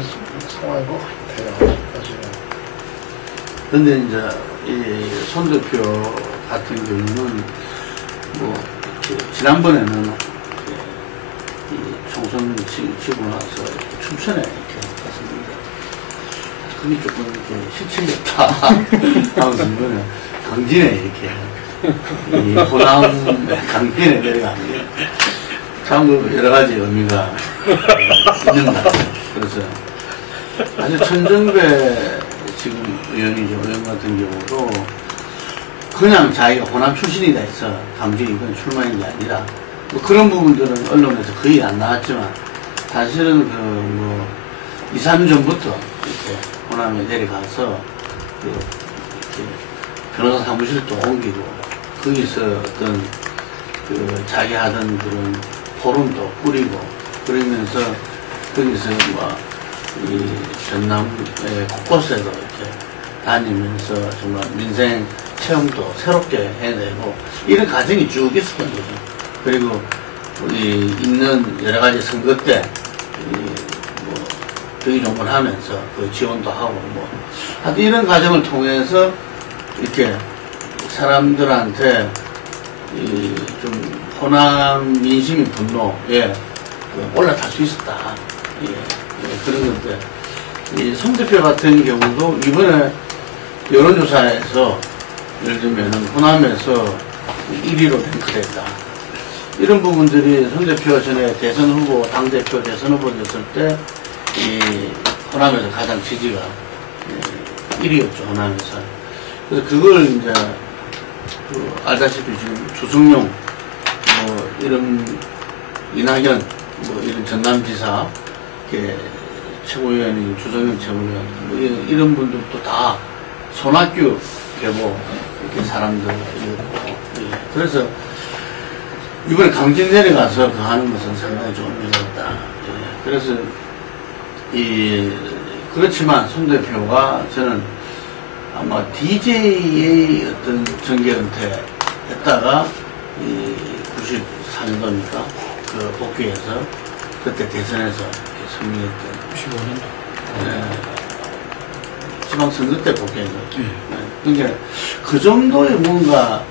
상황인 것 같아요. 근데 이제 이 손 대표 같은 경우는 지난번에는 이 총선 치고 나서 춘천에 이렇게 갔습니다. 그게 조금 이렇게 시청했다 하면서 이번에 강진에 이렇게 이 호남 강변에 내려가는 참 여러 가지 의미가 있는 것 같아요. 그래서 아주 천정배 지금 의원 같은 경우도 그냥 자기가 호남 출신이다 해서 강진이 이건 출마한 게 아니라, 그런 부분들은 언론에서 거의 안 나왔지만, 사실은 2, 3년 전부터 이렇게 호남에 내려가서 이렇게 변호사 사무실도 옮기고, 거기서 어떤 자기 하던 그런 포럼도 꾸리고, 그러면서 거기서 이 전남의 곳곳에도 이렇게 다니면서 정말 민생 체험도 새롭게 해내고, 이런 과정이 쭉 있었던 거죠. 그리고 우리 있는 여러 가지 선거 때 정기종문하면서 그 지원도 하고 하여튼 이런 과정을 통해서 이렇게 사람들한테 좀 호남 민심의 분노에 올라탈 수 있었다. 그런 건데, 이 손 대표 같은 경우도 이번에 여론조사에서 예를 들면 호남에서 1위로 랭크됐다. 이런 부분들이 손 대표 전에 대선 후보, 당대표 대선 후보 됐을 때, 이 호남에서 가장 지지가 1위였죠, 호남에서. 그래서 그걸 이제, 알다시피 지금 주승용, 이런, 이낙연, 이런 전남지사, 이렇게 최고위원인 주정현 최고위원, 이런 분들도 다 손학규 계보, 이렇게 사람들이었고, 그래서, 이번에 강진 내려가서 그 하는 것은 상당히 좀 의미가 있다. 그래서 그렇지만 손 대표가 저는 아마 DJ의 어떤 정계 은퇴 했다가 94년도입니까? 그 복귀해서 그때 대선에서 승리했던 15년도. 지방선거 때 복귀해서. 그러니까 그 정도의 뭔가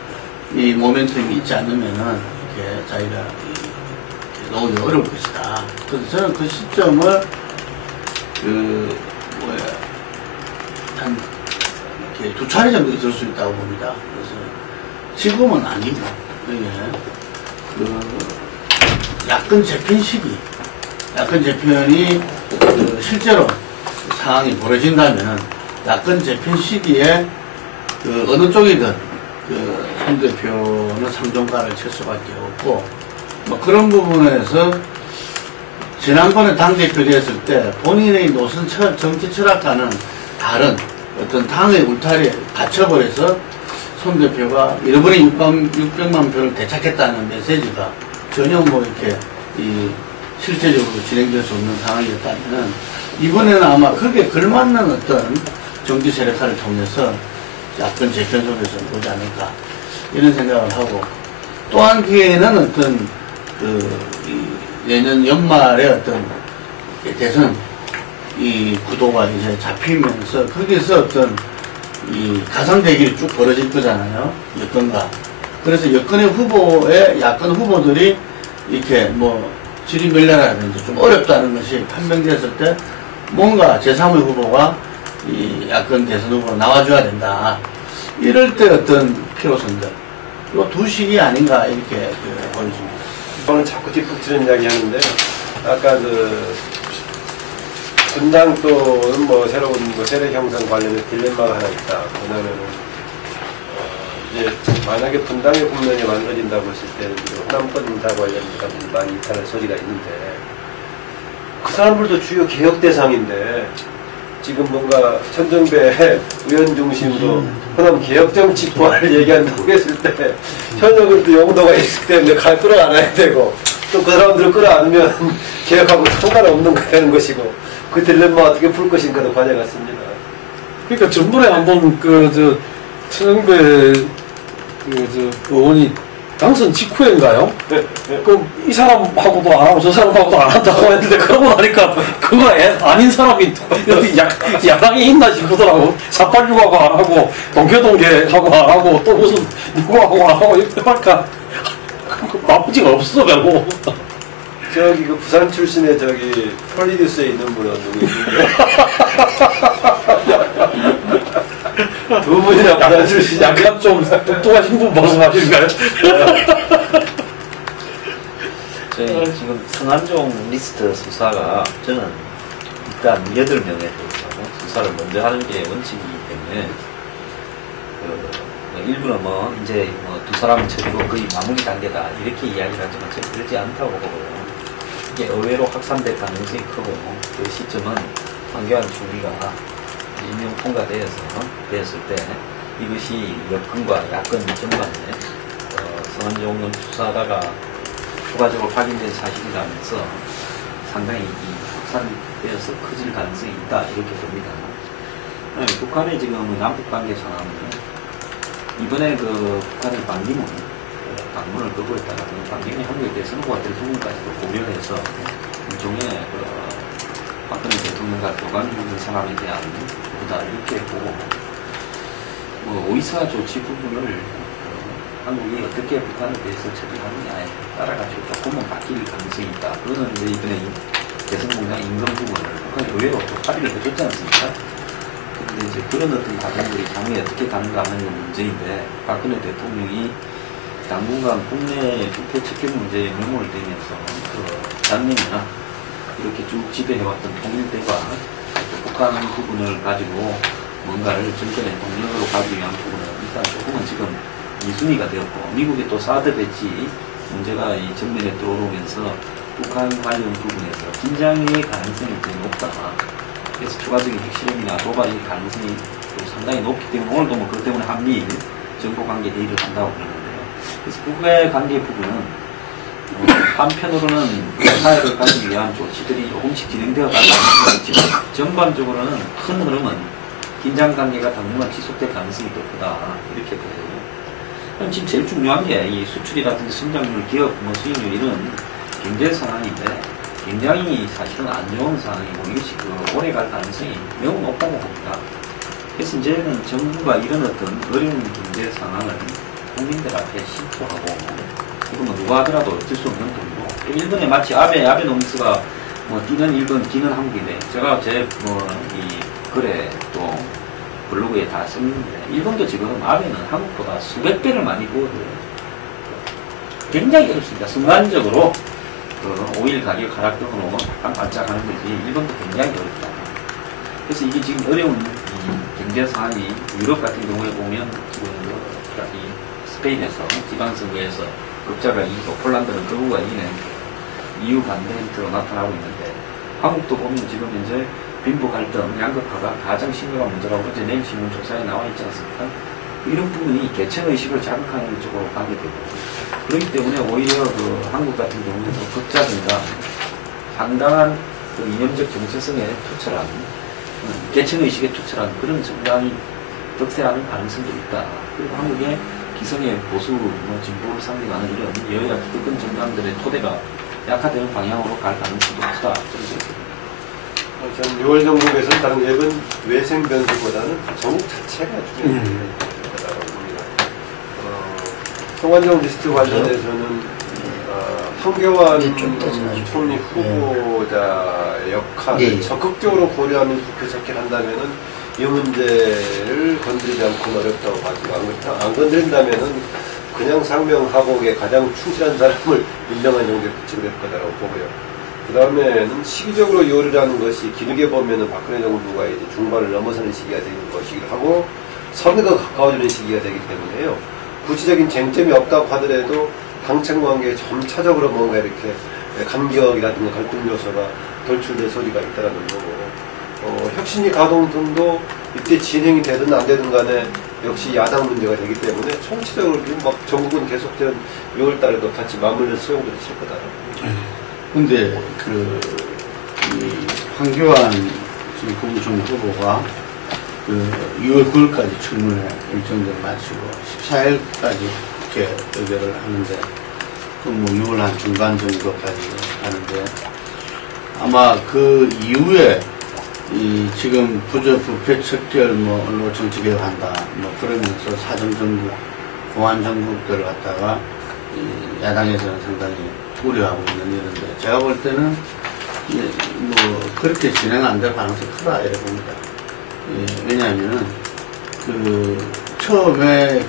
이 모멘텀이 있지 않으면은 이렇게 자기가 나오기 어려울 것이다. 그래서 저는 그 시점을 한 이렇게 2차례 정도 있을 수 있다고 봅니다. 그래서 지금은 아니고, 야권 재편 시기, 야권 재편이 실제로 상황이 벌어진다면 야권 재편 시기에 어느 쪽이든 손 대표는 3종가를 칠 수밖에 없고, 그런 부분에서 지난번에 당대표 됐을 때 본인의 노선 정치 철학과는 다른 어떤 당의 울타리에 갇혀버려서 손 대표가 이번에 600만 표를 되찾겠다는 메시지가 전혀 뭐 이렇게 실제적으로 진행될 수 없는 상황이었다면 이번에는 아마 그게 걸맞는 어떤 정치 세력화를 통해서 야권 재편 속에서 보지 않을까 이런 생각을 하고 또 한 기회에는 어떤 내년 연말에 어떤 대선 이 구도가 이제 잡히면서 거기서 어떤 이 가상 대결이 쭉 벌어질 거잖아요. 여권과. 그래서 여권의 후보에 야권 후보들이 이렇게 뭐 지리멸렬하든지 좀 어렵다는 것이 판명됐을 때 뭔가 제3의 후보가 이 야권 대선 후보로 나와줘야 된다. 이럴 때 어떤 필요성들. 이 두 식이 아닌가 이렇게 보여집니다. 저는 자꾸 뒷북치는 이야기 하는데 아까 분당 또는 뭐 새로운 뭐 세력 형성 관련된 딜레마가 하나 있다. 뭐냐면은 이제 만약에 분당의 국면이 만들어진다고 했을 때는 호남권 인사 관련된 많이 이탈할 소리가 있는데 그 사람들도 주요 개혁 대상인데 지금 뭔가 천정배 의원 중심으로 호남 개혁 정치 부활을 얘기한다고 했을 때 현역은 또 용도가 있기 때문에 끌어안아야 되고 또 그 사람들을 끌어안으면 개혁하고 상관없는 거 되는 것이고 그 딜레마 어떻게 풀 것인가도 과제 같습니다. 그러니까 전번에 한번 천정배 의원이 당선 직후인가요? 이 사람하고도 안 하고 저 사람하고도 안 한다고 했는데 그러고 나니까 그거 아닌 사람이 어디 야당에 있나 싶더라고. 486하고 안 하고 동교동계하고 안 하고 또 무슨 누구하고 안 하고 이렇게 하니까 나머지가 없어 별로. 저기 그 부산 출신의 저기 폴리디우스에 있는 분은 누구 있는데? 두 분이나 부산 출신 약간 좀 똑똑하신 분 방송하시는가요? 저희 지금 성한종 리스트 수사가 저는 일단 8명에 대해서 수사를 먼저 하는 게 원칙이기 때문에 일부는 뭐 이제 뭐 두 사람은 처리고 거의 마무리 단계다 이렇게 이야기를 하지만 저는 그렇지 않다고 보고요. 이게 의외로 확산될 가능성이 크고 그 시점은 황교안 총리가 임명 통과되었을 때 이것이 여권과 야권 전반에 성한종 수사다가 추가적으로 확인된 사실이라면서 상당히 확산되어서 커질 가능성이 있다 이렇게 봅니다. 북한의 지금 남북관계 상황은 이번에 북한의 방문을 거부했다가 방문이 한국에 대해서 선거가 될 부분까지도 고려해서 일종의 박근혜 대통령과 교감하는 사람에 대한 보다 이렇게 보고 의사 조치 부분을 한국이 어떻게 북한에 대해서 처리하느냐에 따라가지고 조금은 바뀔 가능성이 있다. 그거는 이제 이번에 대선 공장 임금 부분을 북한이 의외로 또 합의를 해줬지 않습니까? 근데 이제 그런 어떤 과정들이 향후에 어떻게 가는가 하는 건 문제인데 박근혜 대통령이 당분간 국내 주표 척결 문제에 명을 들면서 작년이나 이렇게 쭉 지배해왔던 통일대가 북한 부분을 가지고 뭔가를 정권의 동력으로 가기 위한 부분은 일단 조금은 지금 이순위가 되었고 미국의 또 사드 배치 문제가 이 전면에 들어오면서 북한 관련 부분에서 긴장의 가능성이 더 높다. 그래서 추가적인 핵실험이나 도발의 가능성이 상당히 높기 때문에 오늘도 뭐 그것 때문에 한미 정보관계 회의를 한다고 그러는데요. 그래서 북의 관계 부분은 한편으로는 사회를 가지기 위한 조치들이 조금씩 진행되어 가고 있지만 전반적으로는 큰 흐름은 긴장관계가 당분간 지속될 가능성이 더 크다 이렇게 보여요. 지금 제일 중요한 게 이 수출이라든지 성장률, 기업 수익률 이런 경제 상황인데 굉장히 사실은 안 좋은 상황이고 이것이 오래 갈 가능성이 매우 높다고 봅니다. 그래서 이제는 정부가 이런 어떤 어려운 경제 상황을 국민들 앞에 신고하고 이건 뭐 누가 하더라도 어쩔 수 없는 거고 일본에 마치 아베노믹스가 뛰는 일본, 뛰는 한국인데 제가 이 글에 또 블로그에 다 썼는데 일본도 지금 아베는 한국보다 수백 배를 많이 구워줘요. 굉장히 어렵습니다. 순간적으로 오일 가격 하락 등으로 반짝하는 거지 일본도 굉장히 어렵다. 그래서 이게 지금 어려운 경제 상황이 유럽 같은 경우에 보면 지금 이 스페인에서 지방선거에서 극자가 이기고 폴란드는 거부가 이기는 이유 반대 형태로 나타나고 있는데, 한국도 보면 지금 현재 빈부 갈등, 양극화가 가장 심각한 문제라고 어제 내일 신문 조사에 나와 있지 않습니까? 이런 부분이 계층의식을 자극하는 쪽으로 가게 되고, 그렇기 때문에 오히려 그 한국 같은 경우에도 극자든가 상당한 그 이념적 정체성에 투철한, 계층의식에 투철한 그런 정당이 득세하는 가능성도 있다. 그리고 한국의 기성의 보수, 진보를 상징하는 이런 여야 기득권 정당들의 토대가 약화되는 방향으로 갈 가능성도 크다. 전 6월 정국에서는 다른 예전 외생 변수보다는 정국 자체가 중요한 거라고 봅니다. 송환정 리스트 관련해서는 황교안 총리 후보자의 역할을 적극적으로 고려하면서 국회 척결 한다면은 이 문제를 건드리지 않고는 어렵다고 봐지고, 안 건드린다면은 그냥 상명하복에 가장 충실한 사람을 인정한 정도의 규칙을 할 거다라고 보고요. 그 다음에는 시기적으로 요리라는 것이 길게 보면은 박근혜 정부가 이제 중반을 넘어서는 시기가 되는 것이기도 하고, 선거가 가까워지는 시기가 되기 때문에요. 구체적인 쟁점이 없다고 하더라도 당청 관계에 점차적으로 뭔가 이렇게 간격이라든가 갈등 요소가 돌출될 소리가 있다라는 거고, 혁신이 가동 등도 이때 진행이 되든 안 되든 간에 역시 야당 문제가 되기 때문에 총체적으로 막 전국은 계속되는 6월 달에도 같이 맞물려 소용돌이 칠 거다. 근데 이 황교안 지금 국무총리 후보가 6월 9일까지 청문회 일정을 마치고 14일까지 이렇게 의결을 하는데, 뭐 6월 한 중간 정도까지 하는데, 아마 그 이후에 지금 부패 척결 언론 정치개혁한다 그러면서 사정정국, 공안정국들을 갖다가 야당에서는 상당히 우려하고 있는 일인데, 제가 볼 때는 그렇게 진행 안 될 가능성이 크다 이렇게 봅니다. 왜냐하면은 처음에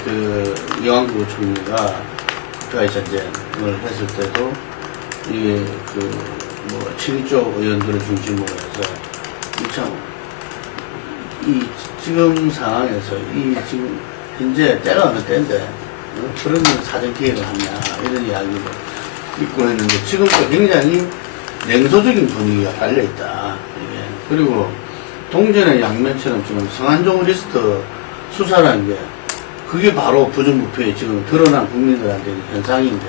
이완구 총리가 국가의 전쟁을 했을 때도 친이쪽 의원들을 중심으로 해서 지금 상황에서 지금 현재 때가 어느 때인데 그런 사정기획을 하냐 이런 이야기를 있고 했는데, 지금도 굉장히 냉소적인 분위기가 깔려있다. 그리고 동전의 양면처럼 지금 성한종 리스트 수사라는 게 그게 바로 부정부패에 지금 드러난 국민들한테 현상인데,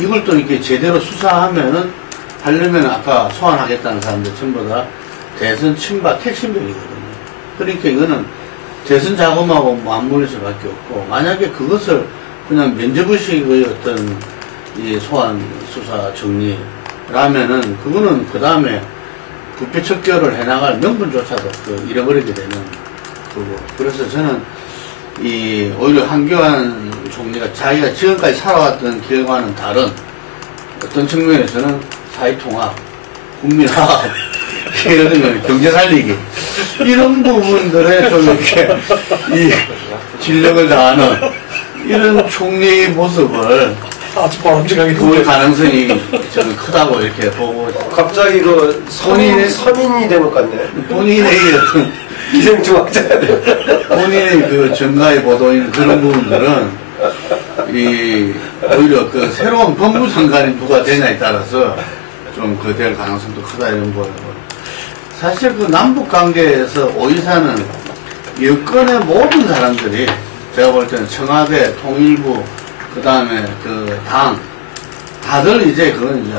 이걸 또 이렇게 제대로 수사하면은 하려면 아까 소환하겠다는 사람들 전부 다 대선 친박 핵심들이거든요. 그러니까 이거는 대선 자금하고 맞물릴 수밖에 없고, 만약에 그것을 그냥 면죄부식의 어떤 이 소환 수사 정리라면은 그거는 그 다음에 부패 척결을 해나갈 명분조차도 잃어버리게 되는 거고, 그래서 저는 오히려 황교안 총리가 자기가 지금까지 살아왔던 길과는 다른 어떤 측면에서는 사회통합, 국민화합, 이런 경제 살리기, 이런 부분들에 좀 이렇게 진력을 다하는 이런 총리의 모습을 아주 바람직하게 볼 가능성이 저는 크다고 이렇게 보고, 갑자기 선인이 된 것 같네. 본인의 어떤 기생충학자야 돼. 본인의 정가의 보도인 그런 부분들은 오히려 새로운 법무장관이 누가 되냐에 따라서 좀 될 가능성도 크다 이런 거예요. 사실 남북 관계에서 오이사는 여권의 모든 사람들이 제가 볼 때는 청와대, 통일부, 그 다음에 당, 다들 이제 그건 이제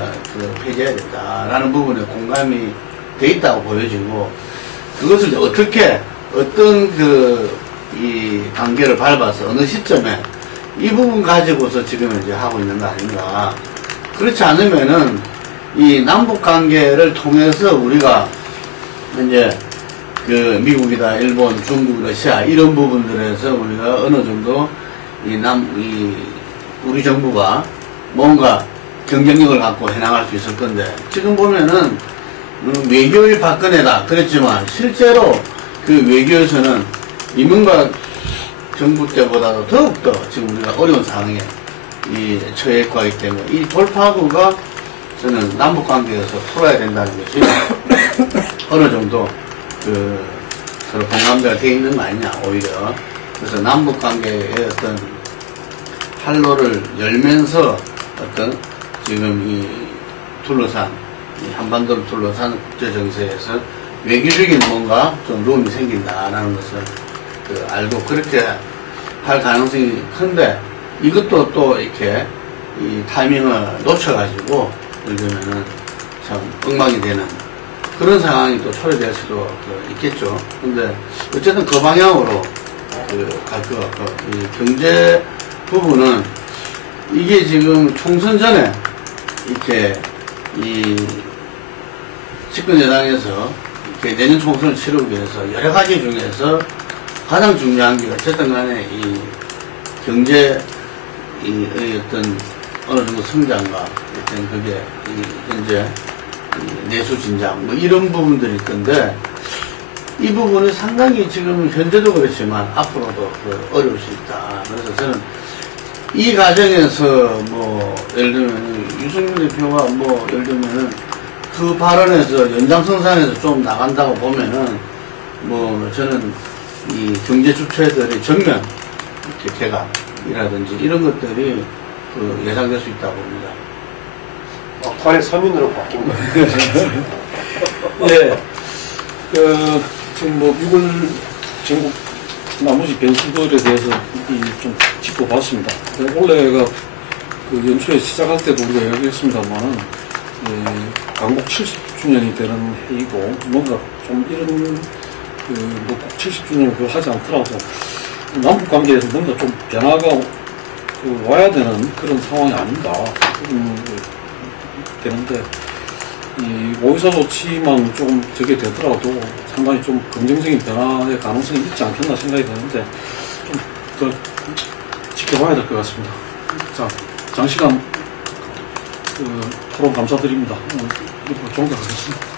폐지해야 된다라는 부분에 공감이 돼 있다고 보여지고, 그것을 이제 어떻게, 어떤 이 단계를 밟아서 어느 시점에 이 부분 가지고서 지금 이제 하고 있는 거 아닌가. 그렇지 않으면은 이 남북 관계를 통해서 우리가 이제 미국이다, 일본, 중국, 러시아 이런 부분들에서 우리가 어느 정도 우리 정부가 뭔가 경쟁력을 갖고 해나갈 수 있을 건데, 지금 보면은 외교의 박근혜다 그랬지만 실제로 외교에서는 이명박 정부 때보다도 더욱더 지금 우리가 어려운 상황에 처해 있고 하기 때문에 이 돌파구가 저는 남북관계에서 풀어야 된다는 것이 어느 정도 서로 공감대가 되어 있는 거 아니냐 오히려. 그래서 남북관계의 어떤 활로를 열면서 어떤 지금 이 둘러싼, 이 한반도를 둘러싼 국제 정세에서 외교적인 뭔가 좀 룸이 생긴다라는 것을 알고 그렇게 할 가능성이 큰데, 이것도 또 이렇게 이 타이밍을 놓쳐가지고, 예를 들면은 참 엉망이 되는 그런 상황이 또 초래될 수도 있겠죠. 근데 어쨌든 그 방향으로 갈 것 같고, 이 경제 부분은 이게 지금 총선 전에 이렇게 이 집권 여당에서 이렇게 내년 총선을 치르기 위해서 여러 가지 중에서 가장 중요한 게 어쨌든 간에 이 경제 이 어떤 어느 정도 성장과 어떤 그게 이 현재 이 내수 진작 뭐 이런 부분들이 있던데, 이 부분이 상당히 지금 현재도 그렇지만 앞으로도 어려울 수 있다. 그래서 저는 이 과정에서 뭐 예를 들면 유승민 대표가 뭐 예를 들면은 그 발언에서 연장선상에서 좀 나간다고 보면은 뭐 저는 이 경제 주체들의 정면 이렇게 개각이라든지 이런 것들이 예상될 수 있다고 봅니다. 막판에 서민으로 바뀐 거예요. 예. 지금 뭐 6월 전국 나머지 변수들에 대해서 좀 짚어봤습니다. 원래가 연초에 시작할 때도 우리가 이야기했습니다만은, 강국 70주년이 되는 해이고, 뭔가 좀 이런, 뭐 꼭 70주년을 그걸 하지 않더라도, 남북 관계에서 뭔가 좀 변화가 와야 되는 그런 상황이 아닌가, 되는데, 이 오이사 조치만 좀 저게 되더라도 상당히 좀 긍정적인 변화의 가능성이 있지 않겠나 생각이 드는데, 좀 더 지켜봐야 될 것 같습니다. 자, 장시간 토론 감사드립니다. 오늘 이렇게 종료하겠습니다.